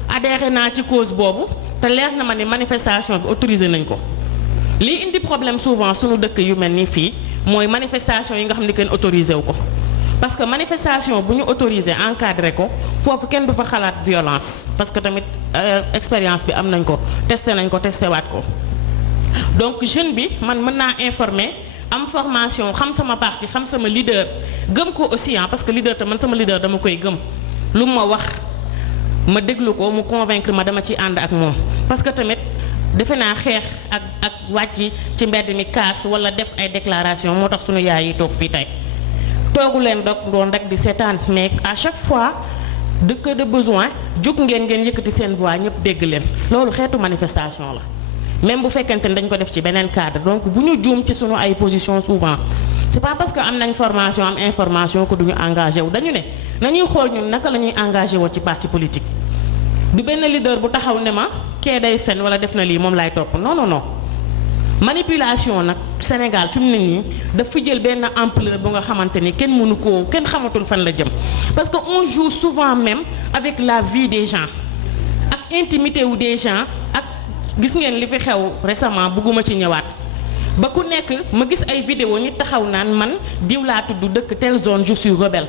adhéré naa ci cause boobu te leer na ma ne manifestation bi autorisé nañ ko. lii indi problème souvent sunu dëkk yu mel ni fii mooy manifestation yi nga xam ne kenn autorisé wu ko parce que manifestation bu ñu autorisé encadré ko foofu kenn du fa xalaat violence parce que tamit expérience bi am nañ ko testé nañ ko testé waat ko. Donc jeune bi man mën naa informer am formation xam sama parti xam sama leader gëm ko aussi parce que leader te man sama leader dama koy gëm lu ma wax ma déglu ko mu convaincre ma dama ci ànd ak moom parce que tamit defe naa xeex ak wàcc ci mbedd mi kaas wala def ay déclaration moo tax sunu yaay yi toog fii tey toogu leen doon rek di seetaan mais à chaque fois de que de besoin jóg ngeen yëkkati seen voix ñëpp dégg leen loolu xeetu manifestation la même bu fekkente ne dañ ko def ci beneen cadre donc bu ñu juum ci sunu ay position souvent c'est pas parce que am nañ formation am information que duñu engagé wu dañu ne nañuy xool ñun naka la ñuy engagé woo ci parti politique du benn leader bu taxaw ne ma kee day fen wala def na lii moom laay topp non non non manipulation nag Sénégal fi mu ne nii daf fi jël benn ampleur bu nga xamante ni kenn mënu koo kenn xamatul fan la jëm parce que on joue souvent même avec la vie des gens ak intimité wu des gens ak gis ngeen li fi xew récemment bëgguma ci ñëwaat ba ku nekk ma gis ay vidéo ñi taxaw naan man diw laa tudd dëkk telle zone je suis rebelle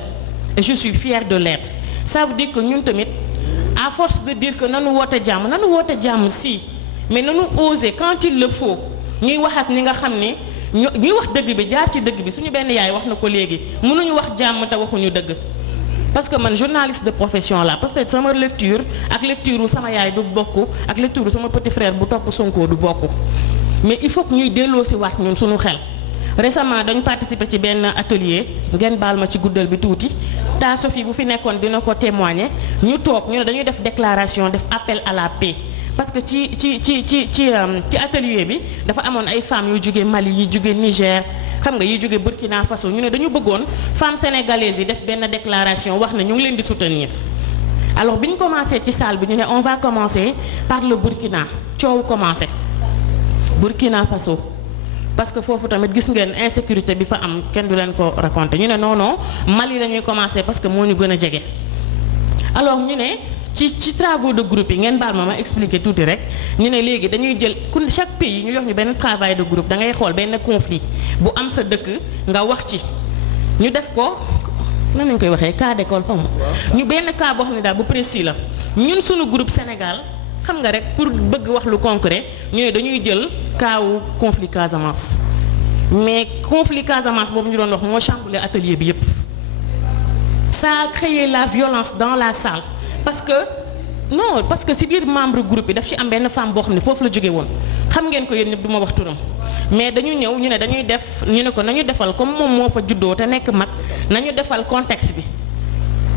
et je suis fier de l'être ça veut dire que ñun tamit à force de dire que nanu woote jàmm si mais nanu oser quand il le faut ñuy wax ak ñi nga xam ne ñuy wax dëgg bi jaar ci dëgg bi suñu benn yaay wax na ko léegi mënuñu wax jàmm te waxuñu dëgg parce que man journaliste de profession la parce que sama lecture ak lecture sama yaay du bokk ak lecture sama petit frère bu topp Sonko du bokk mais il faut que ñuy delloo si waat ñun suñu xel récemment dañu participer ci benn atelier ngeen baal ma ci guddal bi tuuti ta Sophie bu fi nekkoon dina ko témoigner ñu toog ñu ne dañuy def déclaration def appel à la paix parce que ci atelier bi dafa amoon ay femmes yu jóge Mali yi jóge Niger xam nga yi jóge Burkina Faso ñu ne dañu bëggoon femmes sénégalaises yi def benn déclaration wax na ñu ngi leen di soutenir alors bi ñu commencé ci salle bi ñu ne on va commencer par le Burkina coow commencé Burkina Faso parce que foofu tamit gis ngeen insécurité bi fa am kenn du leen ko raconter ñu ne non non Mali dañuy commencer parce que moo ñu gën a jege alors ñu ne ci travaux de groupe yi ngeen baal ma expliquer tuuti rek ñu ne léegi dañuy jël chaque pays ñu jox ñu benn travail de groupe da ngay xool benn conflit bu am sa dëkk nga wax ci ñu def ko nan lañ koy waxee cas d'école xam ñu benn cas boo xam ne daal bu précis la ñun suñu groupe Sénégal xam nga rek pour bëgg wax lu concret ñu ne dañuy jël kaawu conflit Casamance mais conflit Casamance boobu ñu doon wax moo chamboulé atelier bi yépp ça a créé la violence dans la salle parce que si biir membre groupe bi daf ci am benn femme boo xam ne foofu la jóge woon xam ngeen ko yéen ñëpp du ma wax turam mais dañu ñëw ñu ne dañuy def ñu ne ko nañu defal comme moom moo fa juddoo te nekk mag nañu defal contexte bi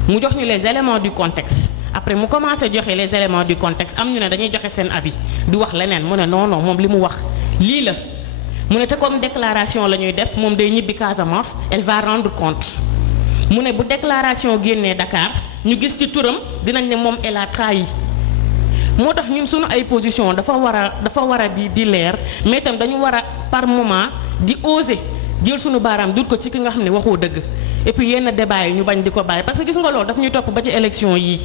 mu jox ñu les éléments du contexte après mu commencé joxe les éléments du contexte am ñu ne dañuy joxe seen avis di wax leneen mu ne non non moom li mu wax lii la mu ne te comme déclaration la ñuy def moom day ñibbi Casamance elle va rendre compte mu ne bu déclaration génnee Dakar ñu gis ci turam dinañ ne moom elle a trahi moo tax ñun suñu ay position dafa war a di leer mais itam dañu war a par moment di oser jël suñu baaraam dut ko ci ki nga xam ne waxoo dëgg et puis yenn débat yi ñu bañ di ko bàyyi parce que gis nga loolu daf ñuy topp ba ci élection yii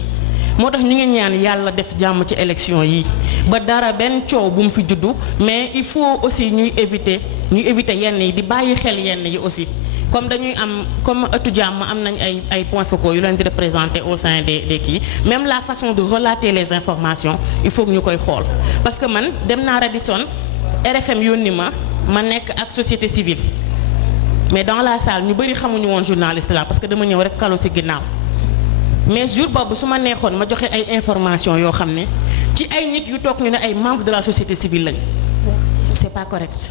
moo tax ñu ngi ñaan yàlla def jàmm ci élection yii ba dara benn coow bu mu fi juddu mais il faut aussi ñuy éviter yenn yi di bàyyi xel yenn yi aussi comme étudiants am nañ ay points focaux yu leen di représenter au sein des kii même la façon de relater les informations il faut que ñu koy xool parce que man dem naa Radisson RFM yónni ma nekk ak société civile mais dans la salle ñu bëri xamuñu woon journaliste la parce que dama ñëw rek kalu ci ginnaaw mais jour boobu su ma neexoon ma joxe ay informations yoo xam ne ci ay nit yu toog ñu ne ay membres de la société civile lañ c'est pas correct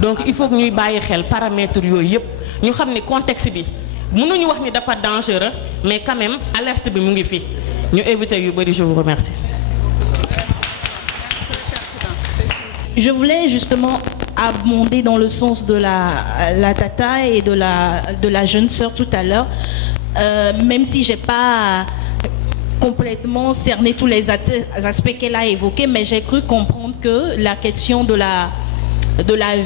donc il faut que ñuy bàyyi xel paramètres yooyu yëpp ñu xam ne contexte bi mënuñu wax ni dafa dangereux mais quand même alerte bi mu ngi fi ñu éviter yu bëri. Je vous remercie. Je voulais justement abonder dans le sens de la tata et de la jeune sœur tout à l'heure, même si j'ai pas complètement cerné tous les aspects qu'elle a évoqués, mais j'ai cru comprendre que la question de la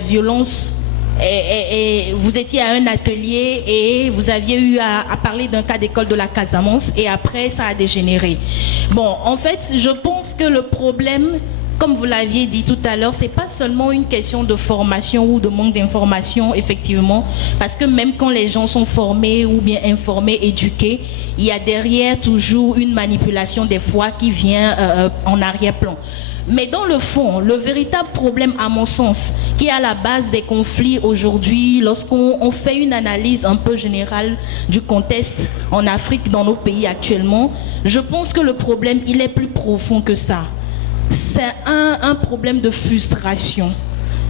violence, et vous étiez à un atelier et vous aviez eu à parler d'un cas d'école de la Casamance et après ça a dégénéré. Bon, en fait, je pense que le problème, comme vous l'aviez dit tout à l'heure, c'est pas seulement une question de formation ou de manque d'information, effectivement, parce que même quand les gens sont formés ou bien informés, éduqués, il y a derrière toujours une manipulation des fois qui vient en arrière-plan. Mais dans le fond, le véritable problème, à mon sens, qui est à la base des conflits aujourd'hui, lorsqu'on fait une analyse un peu générale du contexte en Afrique, dans nos pays actuellement, je pense que le problème, il est plus profond que ça. C'est un problème de frustration.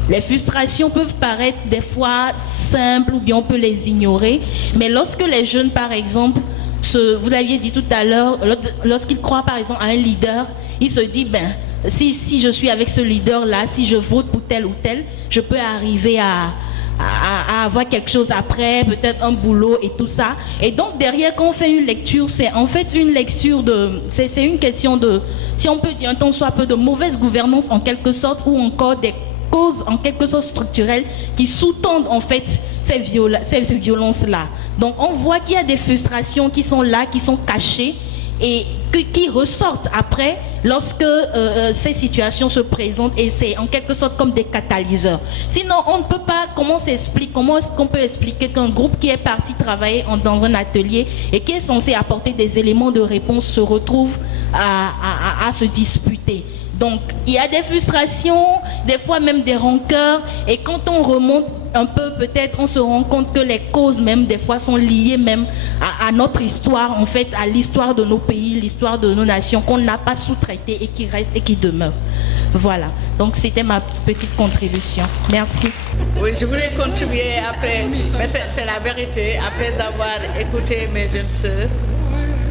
Les frustrations peuvent paraître des fois simples ou bien on peut les ignorer, mais lorsque les jeunes, par exemple, vous l'aviez dit tout à l'heure, lorsqu'ils croient par exemple à un leader, ils se disent, si je suis avec ce leader-là, si je vote pour tel ou tel, je peux arriver à avoir quelque chose après, peut-être un boulot et tout ça. Et donc derrière, quand on fait une lecture, c'est en fait une lecture c'est une question de, si on peut dire un tant soit peu, de mauvaise gouvernance en quelque sorte, ou encore des causes en quelque sorte structurelles qui sous-tendent en fait ces violences-là. Donc on voit qu'il y a des frustrations qui sont là, qui sont cachées, et qui ressortent après lorsque ces situations se présentent, et c'est en quelque sorte comme des catalyseurs. Sinon, on ne peut pas, comment est-ce qu'on peut expliquer qu'un groupe qui est parti travailler dans un atelier et qui est censé apporter des éléments de réponse se retrouve à se disputer? Donc, il y a des frustrations, des fois même des rancœurs, et quand on remonte un peu, peut-être on se rend compte que les causes même des fois sont liées même à notre histoire, en fait, à l'histoire de nos pays, l'histoire de nos nations qu'on n'a pas sous-traité et qui reste et qui demeure. Voilà, donc c'était ma petite contribution. Merci. Oui, je voulais contribuer après, mais c'est la vérité, après avoir écouté mes jeunes sœurs,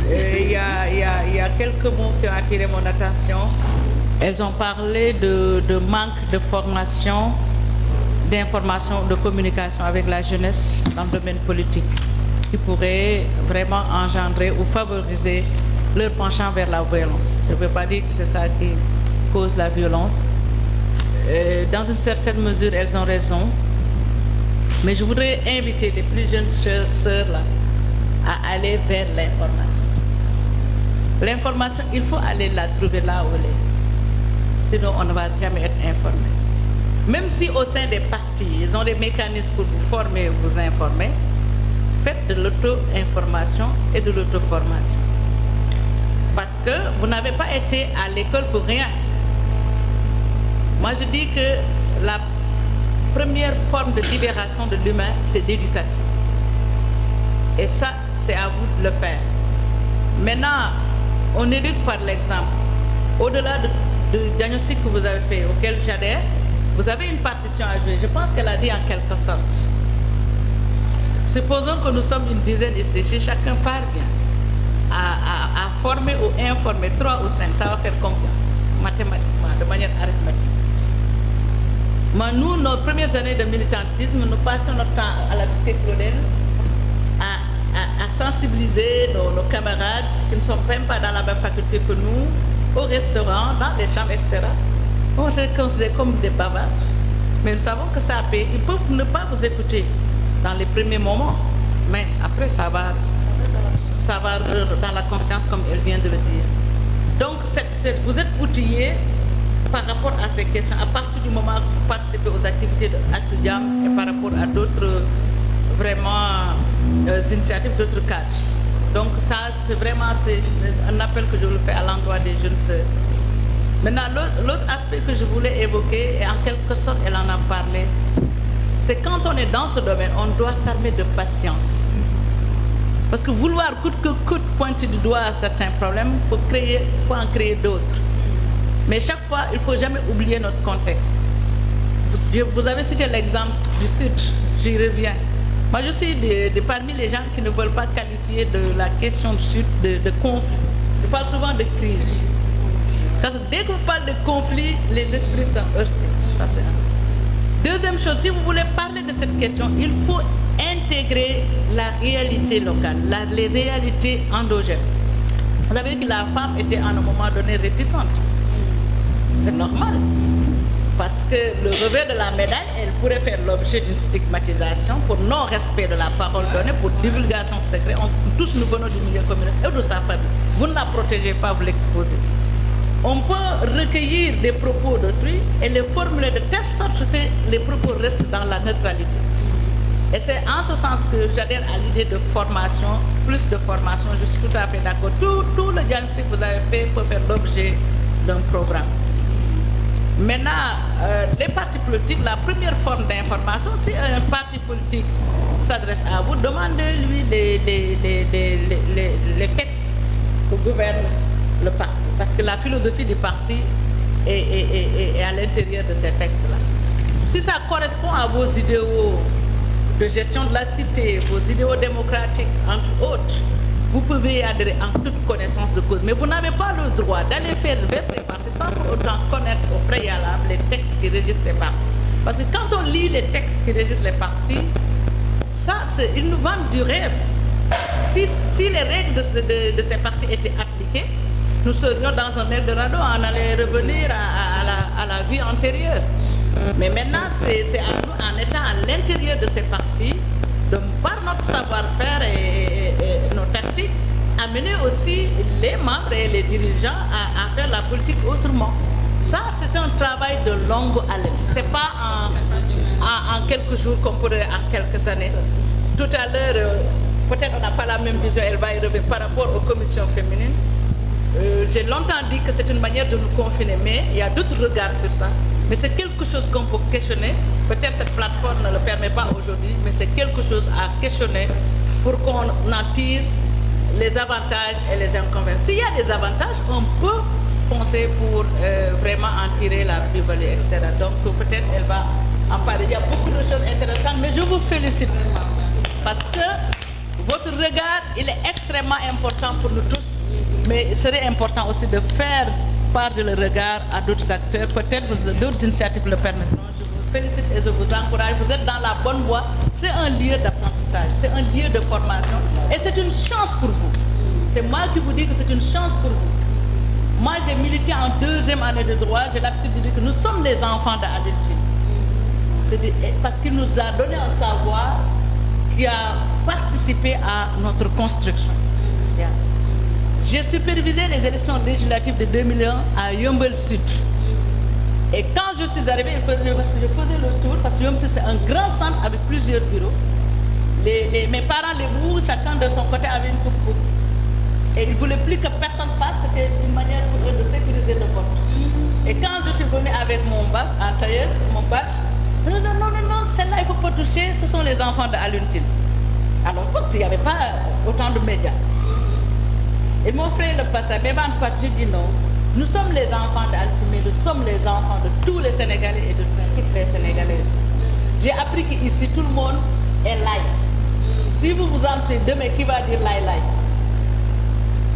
il y a quelques mots qui ont attiré mon attention. Elles ont parlé de manque de formation, d'information, de communication avec la jeunesse dans le domaine politique, qui pourrait vraiment engendrer ou favoriser leur penchant vers la violence. Je ne veux pas dire que c'est ça qui cause la violence. Dans une certaine mesure, elles ont raison, mais je voudrais inviter les plus jeunes sœurs là, à aller vers l'information. L'information, il faut aller la trouver là où elle est. Sinon on ne va jamais être informé. Même si au sein des partis, ils ont des mécanismes pour vous former, vous informer, faites de l'auto-information et de l'auto-formation. Parce que vous n'avez pas été à l'école pour rien. Moi je dis que la première forme de libération de l'humain, c'est l'éducation. Et ça, c'est à vous de le faire. Maintenant, on éduque par l'exemple. Au-delà du diagnostic que vous avez fait, auquel j'adhère, vous avez une partition à jouer. Je pense qu'elle a dit en quelque sorte. Supposons que nous sommes une dizaine ici, si chacun parvient à former ou informer 3 ou 5, ça va faire combien? Mathématiquement, de manière arithmétique. Mais nous, nos premières années de militantisme, nous passons notre temps à la cité Claudel à sensibiliser nos camarades qui ne sont même pas dans la même faculté que nous, au restaurant, dans les chambres, etc. On les considère comme des bavards. Mais nous savons que ça paye. Ils peuvent ne pas vous écouter dans les premiers moments, mais après ça va dans la conscience comme elle vient de le dire. Donc vous êtes outillés par rapport à ces questions à partir du moment où vous participez aux activités d'Actu Jam et par rapport à d'autres vraiment initiatives d'autres cadres. Donc ça, c'est vraiment un appel que je le fais à l'endroit des jeunes sœurs. Maintenant, l'autre aspect que je voulais évoquer, et en quelque sorte, elle en a parlé, c'est quand on est dans ce domaine, on doit s'armer de patience. Parce que vouloir coûte que coûte pointer du doigt à certains problèmes pour en créer d'autres. Mais chaque fois, il ne faut jamais oublier notre contexte. Vous avez cité l'exemple du Sud, j'y reviens. Moi, je suis parmi les gens qui ne veulent pas qualifier de la question du Sud de conflit. Je parle souvent de crise. Parce que dès que vous parlez de conflit, les esprits sont heurtés. Ça, c'est un. Deuxième chose, si vous voulez parler de cette question, il faut intégrer la réalité locale, les réalités endogènes. Vous avez vu que la femme était à un moment donné réticente. C'est normal. Parce que le revers de la médaille, elle pourrait faire l'objet d'une stigmatisation pour non-respect de la parole donnée, pour divulgation secrète. Tous nous venons du milieu communautaire et de sa famille. Vous ne la protégez pas, vous l'exposez. On peut recueillir des propos d'autrui et les formuler de telle sorte que les propos restent dans la neutralité. Et c'est en ce sens que j'adhère à l'idée de formation, plus de formation, je suis tout à fait d'accord. Tout le diagnostic que vous avez fait peut faire l'objet d'un programme. Maintenant, les partis politiques, la première forme d'information, si un parti politique s'adresse à vous, demandez-lui les textes qui gouvernent le parti. Parce que la philosophie du parti est à l'intérieur de ces textes-là. Si ça correspond à vos idéaux de gestion de la cité, vos idéaux démocratiques, entre autres, vous pouvez y adhérer en toute connaissance de cause. Mais vous n'avez pas le droit d'aller faire vers ces partis sans pour autant connaître au préalable les textes qui régissent ces partis. Parce que quand on lit les textes qui régissent les partis, ça, ils nous vendent du rêve. Si les règles de ces partis étaient appliquées, nous serions dans un Eldorado, on allait revenir à la vie antérieure. Mais maintenant, c'est à nous, en étant à l'intérieur de ces partis, de par notre savoir-faire et nos tactiques, amener aussi les membres et les dirigeants à faire la politique autrement. Ça, c'est un travail de longue haleine. Ce n'est pas en quelques jours qu'on pourrait en quelques années. Tout à l'heure, peut-être on n'a pas la même vision, elle va y revenir par rapport aux commissions féminines. J'ai longtemps dit que c'est une manière de nous confiner, mais il y a d'autres regards sur ça. Mais c'est quelque chose qu'on peut questionner. Peut-être cette plateforme ne le permet pas aujourd'hui, mais c'est quelque chose à questionner pour qu'on en tire les avantages et les inconvénients. S'il y a des avantages, on peut penser pour vraiment en tirer la plus-value, etc. Donc peut-être elle va en parler. Il y a beaucoup de choses intéressantes, mais je vous félicite parce que votre regard, il est extrêmement important pour nous tous. Mais il serait important aussi de faire part de le regard à d'autres acteurs. Peut-être d'autres initiatives le permettront. Je vous félicite et je vous encourage. Vous êtes dans la bonne voie. C'est un lieu d'apprentissage, c'est un lieu de formation. Et c'est une chance pour vous. C'est moi qui vous dis que c'est une chance pour vous. Moi, j'ai milité en 2e année de droit. J'ai l'habitude de dire que nous sommes les enfants d'Adultine. Parce qu'il nous a donné un savoir qui a participé à notre construction. J'ai supervisé les élections législatives de 2001 à Yeumbeul Sud. Et quand je suis arrivé, je faisais le tour, parce que Yeumbeul c'est un grand centre avec plusieurs bureaux. Mes parents, les bouts, chacun de son côté avait une coupe. Et ils ne voulaient plus que personne passe, c'était une manière pour eux de sécuriser le vote. Et quand je suis venu avec mon badge, en tailleur, mon badge, non, celle-là, il ne faut pas toucher, ce sont les enfants d'Aluntine. Alors, il n'y avait pas autant de médias. Et mon frère le passait, mais avant de partir, je dis non. Nous sommes les enfants d'Altine, mais nous sommes les enfants de tous les Sénégalais et de toutes les Sénégalaises. J'ai appris qu'ici, tout le monde est laïc. Si vous vous entrez demain, qui va dire laïc?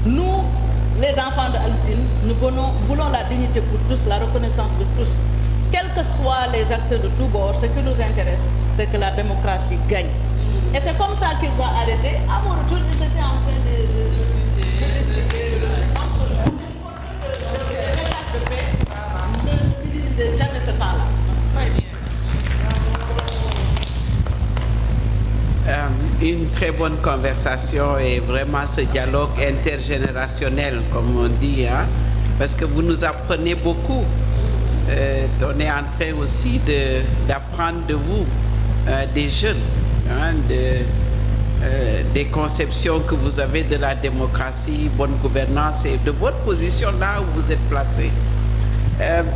Nous, les enfants d'Altine, nous voulons la dignité pour tous, la reconnaissance de tous. Quels que soient les acteurs de tous bords, ce qui nous intéresse, c'est que la démocratie gagne. Et c'est comme ça qu'ils ont arrêté. À mon retour, ils étaient en train de discuter entre eux. Ne utilisez jamais ce temps-là. Une très bonne conversation et vraiment ce dialogue intergénérationnel, comme on dit, hein, parce que vous nous apprenez beaucoup. On est en train aussi d'apprendre de vous, des jeunes. hein, des conceptions que vous avez de la démocratie, bonne gouvernance et de votre position là où vous êtes placé.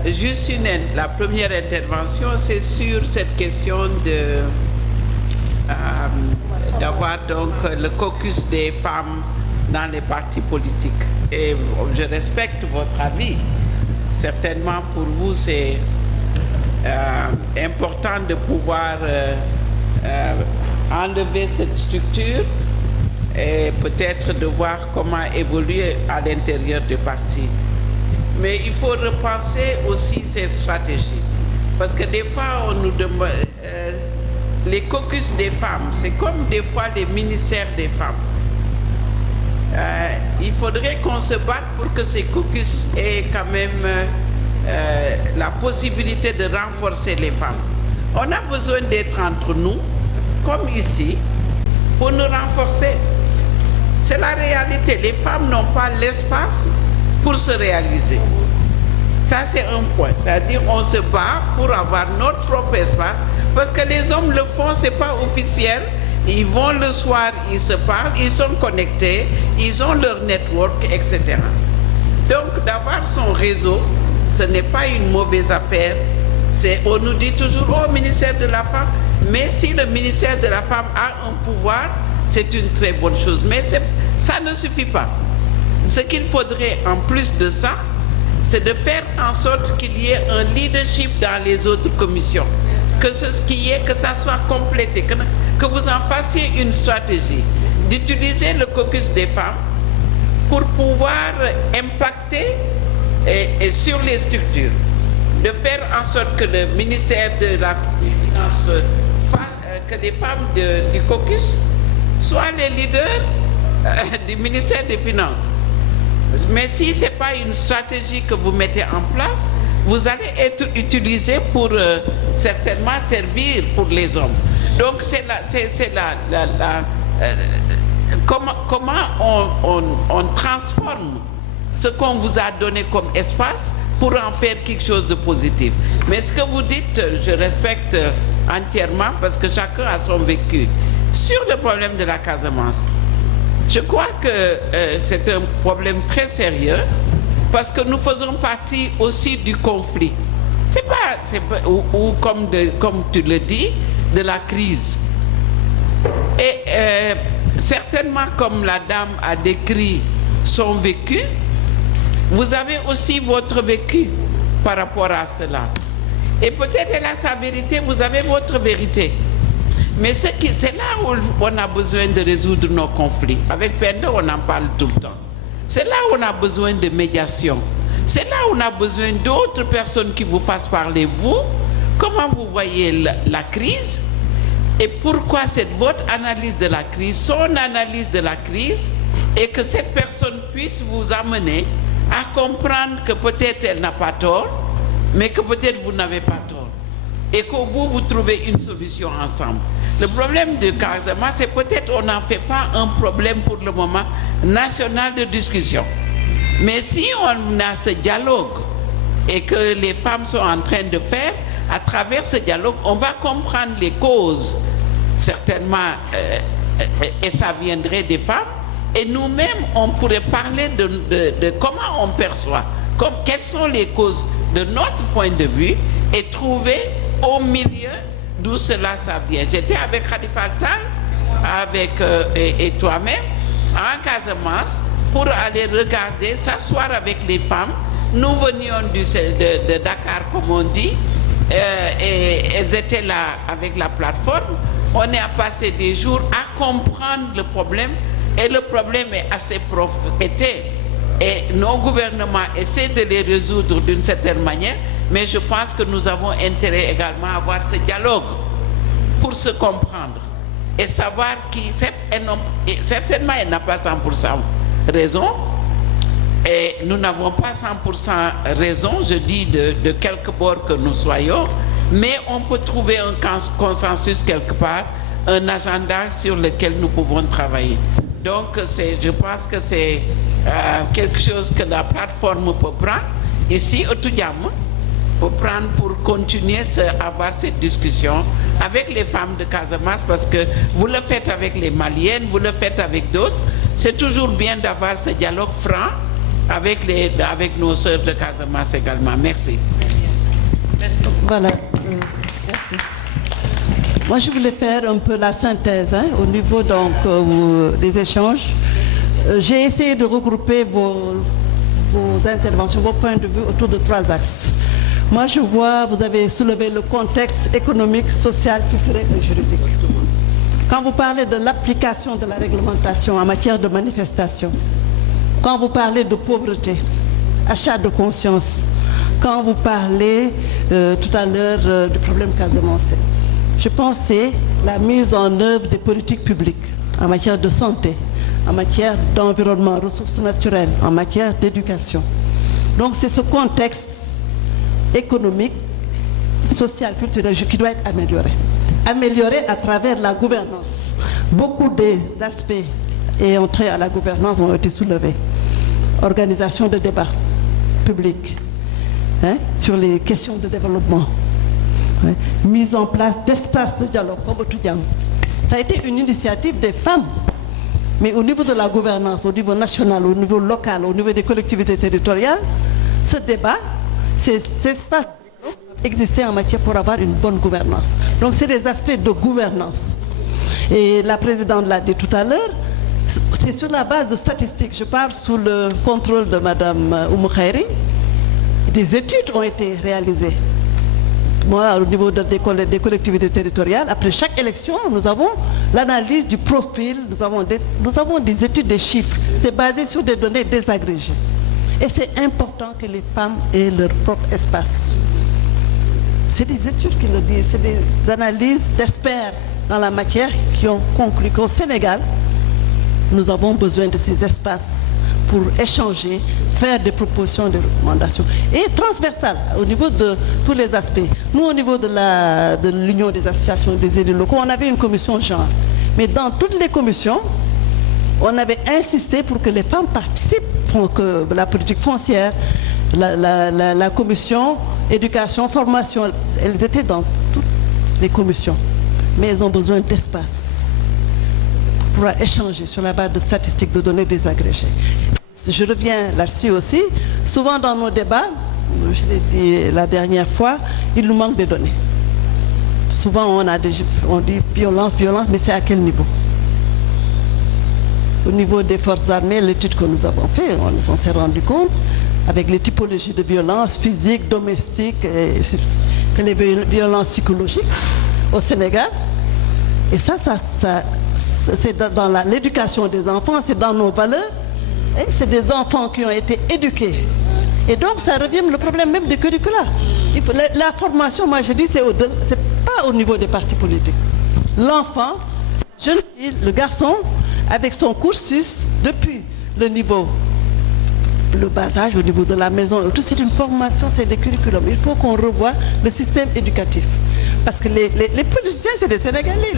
Juste la première intervention, c'est sur cette question d'avoir donc le caucus des femmes dans les partis politiques. Et je respecte votre avis. Certainement pour vous, c'est important de pouvoir enlever cette structure et peut-être de voir comment évoluer à l'intérieur du parti. Mais il faut repenser aussi ces stratégies. Parce que des fois, on nous demande... les caucus des femmes, c'est comme des fois les ministères des femmes. Il faudrait qu'on se batte pour que ces caucus aient quand même la possibilité de renforcer les femmes. On a besoin d'être entre nous, comme ici, pour nous renforcer. C'est la réalité. Les femmes n'ont pas l'espace pour se réaliser. Ça, c'est un point. C'est-à-dire qu'on se bat pour avoir notre propre espace, parce que les hommes le font, ce n'est pas officiel. Ils vont le soir, ils se parlent, ils sont connectés, ils ont leur network, etc. Donc, d'avoir son réseau, ce n'est pas une mauvaise affaire. On nous dit toujours, oh, ministère de la femme. Mais si le ministère de la femme a un pouvoir, c'est une très bonne chose. Mais ça ne suffit pas. Ce qu'il faudrait en plus de ça, c'est de faire en sorte qu'il y ait un leadership dans les autres commissions. Que ça soit complété, que vous en fassiez une stratégie, d'utiliser le caucus des femmes pour pouvoir impacter et sur les structures, de faire en sorte que le ministère de la Finance, que les femmes du caucus soient les leaders du ministère des Finances. Mais si ce n'est pas une stratégie que vous mettez en place, vous allez être utilisé pour certainement servir pour les hommes. Donc comment on transforme ce qu'on vous a donné comme espace pour en faire quelque chose de positif. Mais ce que vous dites, je respecte entièrement parce que chacun a son vécu. Sur le problème de la Casamance, je crois que c'est un problème très sérieux parce que nous faisons partie aussi du conflit. Ou comme tu le dis, de la crise. Et certainement, comme la dame a décrit son vécu, vous avez aussi votre vécu par rapport à cela. Et peut-être elle a sa vérité, vous avez votre vérité. Mais c'est là où on a besoin de résoudre nos conflits. Avec Penda, on en parle tout le temps. C'est là où on a besoin de médiation. C'est là où on a besoin d'autres personnes qui vous fassent parler, vous, comment vous voyez la crise et pourquoi c'est votre analyse de la crise, son analyse de la crise, et que cette personne puisse vous amener à comprendre que peut-être elle n'a pas tort, mais que peut-être vous n'avez pas tort. Et qu'au bout, vous trouvez une solution ensemble. Le problème de Casamance, c'est peut-être on n'en fait pas un problème pour le moment national de discussion. Mais si on a ce dialogue et que les femmes sont en train de faire, à travers ce dialogue, on va comprendre les causes, certainement, et ça viendrait des femmes. Et nous-mêmes, on pourrait parler de comment on perçoit, quelles sont les causes de notre point de vue et trouver au milieu d'où cela ça vient. J'étais avec Khalifa Tal et toi-même en Casamance pour aller regarder, s'asseoir avec les femmes. Nous venions de Dakar, comme on dit, et elles étaient là avec la plateforme. On a passé des jours à comprendre le problème, et le problème est assez profond. Et nos gouvernements essaient de les résoudre d'une certaine manière, mais je pense que nous avons intérêt également à avoir ce dialogue pour se comprendre et savoir certainement elle n'a pas 100% raison, et nous n'avons pas 100% raison, je dis de quelque bord que nous soyons, mais on peut trouver un consensus quelque part, un agenda sur lequel nous pouvons travailler. Donc je pense que c'est quelque chose que la plateforme peut prendre ici au Toudjam. prendre pour continuer à avoir cette discussion avec les femmes de Casamance, parce que vous le faites avec les Maliennes, vous le faites avec d'autres. C'est toujours bien d'avoir ce dialogue franc avec nos sœurs de Casamance également. Merci. Voilà. Merci. Moi, je voulais faire un peu la synthèse au niveau donc, des échanges. J'ai essayé de regrouper vos interventions, vos points de vue autour de 3 axes. Moi, je vois, vous avez soulevé le contexte économique, social, culturel et juridique. Quand vous parlez de l'application de la réglementation en matière de manifestation, quand vous parlez de pauvreté, achat de conscience, quand vous parlez tout à l'heure du problème casamançais, je pense que c'est la mise en œuvre des politiques publiques en matière de santé, en matière d'environnement, ressources naturelles, en matière d'éducation. Donc c'est ce contexte économique, social, culturel qui doit être amélioré. Amélioré à travers la gouvernance. Beaucoup des aspects ayant trait à la gouvernance ont été soulevés. Organisation de débats publics sur les questions de développement. Mise en place d'espaces de dialogue comme Otudiam. Ça a été une initiative des femmes. Mais au niveau de la gouvernance, au niveau national, au niveau local, au niveau des collectivités territoriales, ce débat, ces espaces exister en matière pour avoir une bonne gouvernance. Donc c'est des aspects de gouvernance. Et la présidente l'a dit tout à l'heure, c'est sur la base de statistiques. Je parle sous le contrôle de Mme Oumou Khairi. Des études ont été réalisées. Moi, au niveau des collectivités territoriales, après chaque élection, nous avons l'analyse du profil, nous avons des études, des chiffres. C'est basé sur des données désagrégées. Et c'est important que les femmes aient leur propre espace. C'est des études qui le disent, c'est des analyses d'experts dans la matière qui ont conclu qu'au Sénégal, nous avons besoin de ces espaces pour échanger, faire des propositions, des recommandations. Et transversales, au niveau de tous les aspects. Nous, au niveau de l'Union des associations des élus locaux, on avait une commission genre. Mais dans toutes les commissions, on avait insisté pour que les femmes participent, pour que la politique foncière, la commission éducation, formation, elles étaient dans toutes les commissions. Mais elles ont besoin d'espace pour pouvoir échanger sur la base de statistiques, de données désagrégées. Je reviens là-dessus aussi. Souvent dans nos débats, je l'ai dit la dernière fois, il nous manque des données. Souvent on dit violence, mais c'est à quel niveau? Au niveau des forces armées, l'étude que nous avons faite, on s'est rendu compte, avec les typologies de violences physiques, domestiques, que les violences psychologiques au Sénégal. Et ça c'est dans l'éducation des enfants, c'est dans nos valeurs. Et c'est des enfants qui ont été éduqués. Et donc ça revient le problème même du curricula. La formation, moi je dis, c'est pas au niveau des partis politiques. L'enfant, jeune fille, le garçon, avec son cursus depuis le niveau, le bas âge, au niveau de la maison, tout c'est une formation, c'est des curriculums. Il faut qu'on revoie le système éducatif. Parce que les politiciens, c'est des Sénégalais.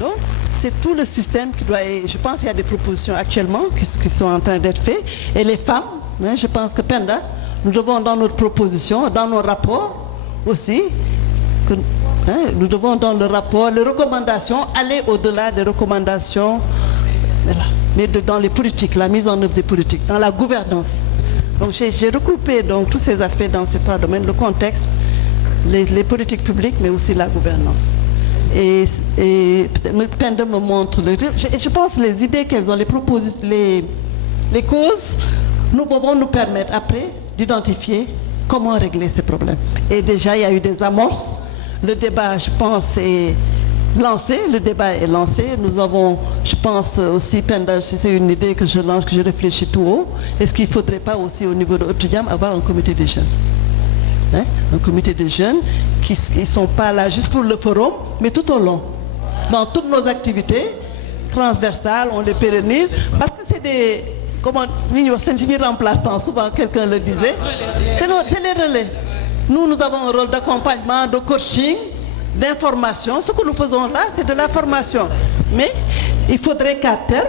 Donc, c'est tout le système qui doit... Je pense qu'il y a des propositions actuellement qui sont en train d'être faites. Et les femmes, je pense que Penda, nous devons dans notre proposition, dans nos rapports aussi, nous devons dans le rapport, les recommandations, aller au-delà des recommandations, mais dans les politiques, la mise en œuvre des politiques, dans la gouvernance. Donc j'ai regroupé donc, tous ces aspects dans ces 3 domaines, le contexte, les politiques publiques, mais aussi la gouvernance. Et Penda me montre, je pense les idées qu'elles ont, les causes, nous pouvons nous permettre après d'identifier comment régler ces problèmes. Et déjà, il y a eu des amorces. Le débat, je pense, est lancé. Le débat est lancé. Nous avons, je pense aussi, Penda, c'est une idée que je lance, que je réfléchis tout haut. Est-ce qu'il ne faudrait pas aussi au niveau de Otudiam avoir un comité des jeunes? Un comité de jeunes qui ne sont pas là juste pour le forum, mais tout au long. Dans toutes nos activités transversales, on les pérennise, parce que c'est des... Comment c'est remplaçants, souvent quelqu'un le disait. C'est les relais. Nous avons un rôle d'accompagnement, de coaching, d'information. Ce que nous faisons là, c'est de la formation. Mais il faudrait qu'à terme,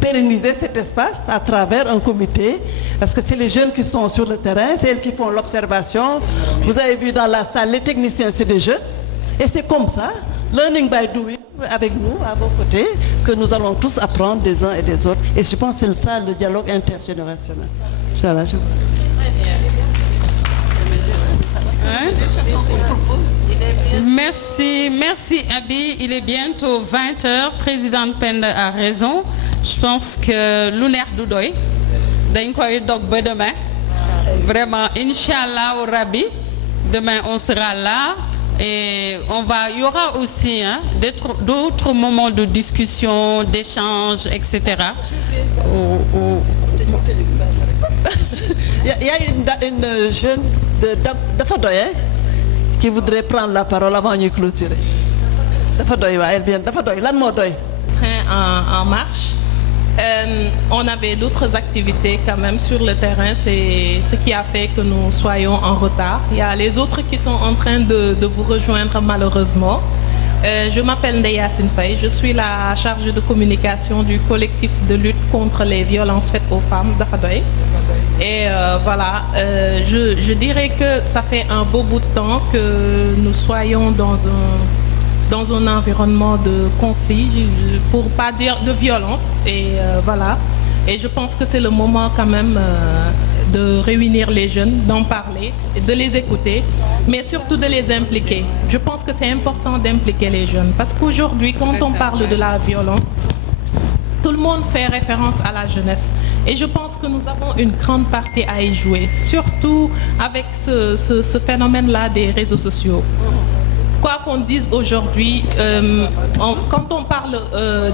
pérenniser cet espace à travers un comité, parce que c'est les jeunes qui sont sur le terrain, c'est elles qui font l'observation. Vous avez vu dans la salle, les techniciens, c'est des jeunes. Et c'est comme ça, learning by doing, avec nous, à vos côtés, que nous allons tous apprendre des uns et des autres. Et je pense que c'est ça le dialogue intergénérationnel. Voilà, Merci, merci Abi. Il est bientôt 20h. Présidente Penda a raison. Je pense que l'UNER Doudoy, d'un koy dog demain. Vraiment, Inch'Allah au Rabbi. Demain, on sera là. Et il y aura aussi d'autres moments de discussion, d'échange, etc. Il y a une jeune de Fadoye qui voudrait prendre la parole avant de clôturer. Elle vient de Fadoye. En marche. On avait d'autres activités quand même sur le terrain, c'est ce qui a fait que nous soyons en retard. Il y a les autres qui sont en train de vous rejoindre malheureusement. Je m'appelle Ndeya Sinfaye, je suis la chargée de communication du collectif de lutte contre les violences faites aux femmes d'Afadoy. Et voilà, je dirais que ça fait un beau bout de temps que nous soyons dans un environnement de conflit, pour ne pas dire de violence. Et voilà. Et je pense que c'est le moment quand même de réunir les jeunes, d'en parler, de les écouter, mais surtout de les impliquer. Je pense que c'est important d'impliquer les jeunes, parce qu'aujourd'hui, quand on parle de la violence, tout le monde fait référence à la jeunesse. Et je pense que nous avons une grande partie à y jouer, surtout avec ce phénomène-là des réseaux sociaux. Quoi qu'on dise aujourd'hui, quand on parle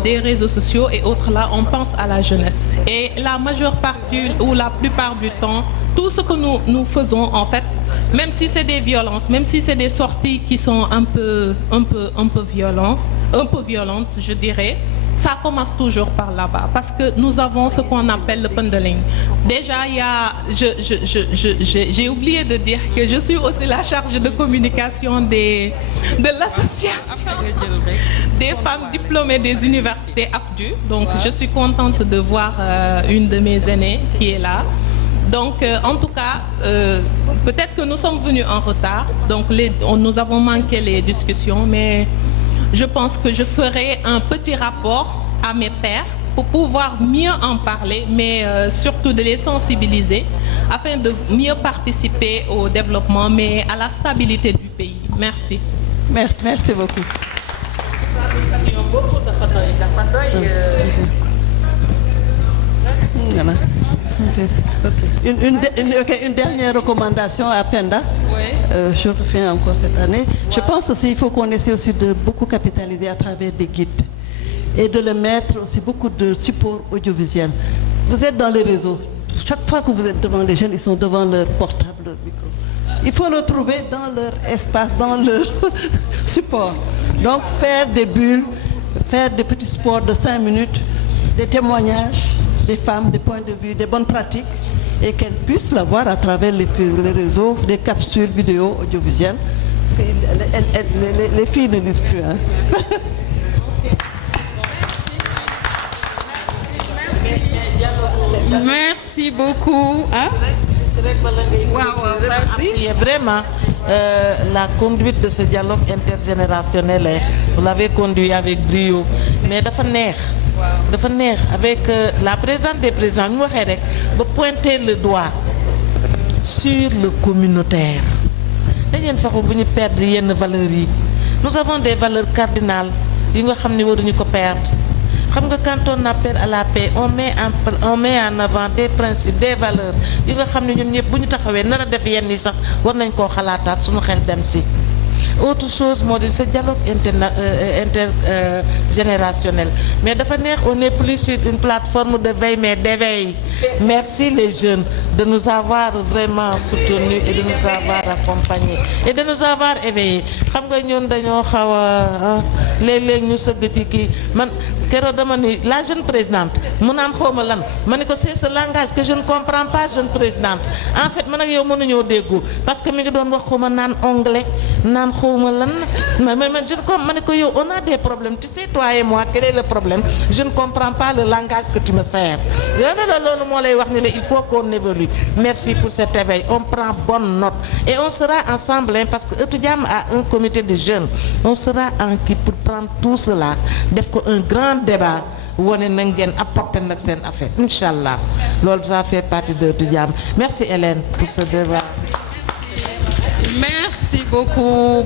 des réseaux sociaux et autres là, on pense à la jeunesse. Et la majeure partie ou la plupart du temps, tout ce que nous faisons en fait, même si c'est des violences, même si c'est des sorties qui sont un peu violentes, je dirais, ça commence toujours par là-bas, parce que nous avons ce qu'on appelle le pendeling. Déjà, j'ai oublié de dire que je suis aussi la chargée de communication de l'association des femmes diplômées des universités AFDU. Donc, je suis contente de voir une de mes aînées qui est là. Donc, en tout cas, peut-être que nous sommes venus en retard, donc nous avons manqué les discussions, mais je pense que je ferai un petit rapport à mes pairs pour pouvoir mieux en parler, mais surtout de les sensibiliser afin de mieux participer au développement, mais à la stabilité du pays. Merci. Merci beaucoup. Une dernière recommandation à Penda. Je refais encore cette année. Je pense aussi qu'il faut qu'on essaie aussi de beaucoup capitaliser à travers des guides et de le mettre aussi beaucoup de supports audiovisuels. Vous êtes dans les réseaux. Chaque fois que vous êtes devant les jeunes, ils sont devant leur portable, leur micro. Il faut le trouver dans leur espace, dans leur support. Donc faire des bulles, faire des petits sports de 5 minutes, des témoignages des femmes, des points de vue, des bonnes pratiques, et qu'elles puissent l'avoir à travers les réseaux, des capsules vidéo audiovisuelles, parce que les filles ne lisent plus. Hein. Merci beaucoup. Hein? Merci. Vraiment, la conduite de ce dialogue intergénérationnel, vous l'avez conduit avec brio, mais dafa neex avec la présidente des présidents ñu waxee rek ba pointer le doigt sur le communautaire. dañeen fexe bu ñu perdre yenn valeurs yi. Nous avons des valeurs cardinales yi nga xam ne waruñu ko perdre. Xam nga quand on appelle à la paix, on met en avant des principes, des valeurs yi nga xam ne ñun ñëpp bu ñu taxawee nar a def yenn yi sax war nañ koo xalaataat suñu xel dem si. Autre chose, moi, ce dialogue intergénérationnel. Mais on n'est plus sur une plateforme de veille, mais d'éveil. Merci les jeunes de nous avoir vraiment soutenus et de nous avoir accompagnés et de nous avoir éveillés. La jeune présidente, c'est ce langage que je ne comprends pas, jeune présidente. En fait, parce que je suis anglais, xawma lan je on a des problèmes, tu sais toi et moi quel est le problème, je ne comprends pas le langage que tu me sers. Il faut qu'on évolue. Merci pour cet éveil, on prend bonne note et on sera ensemble parce que Etudiam a un comité de jeunes, on sera en qui pour prendre tout cela, def ko un grand débat, woné na ngeen apporter nak sen affaire inchallah. Loolu ça fait partie de Etudiam. Merci Hélène pour ce débat. Merci beaucoup.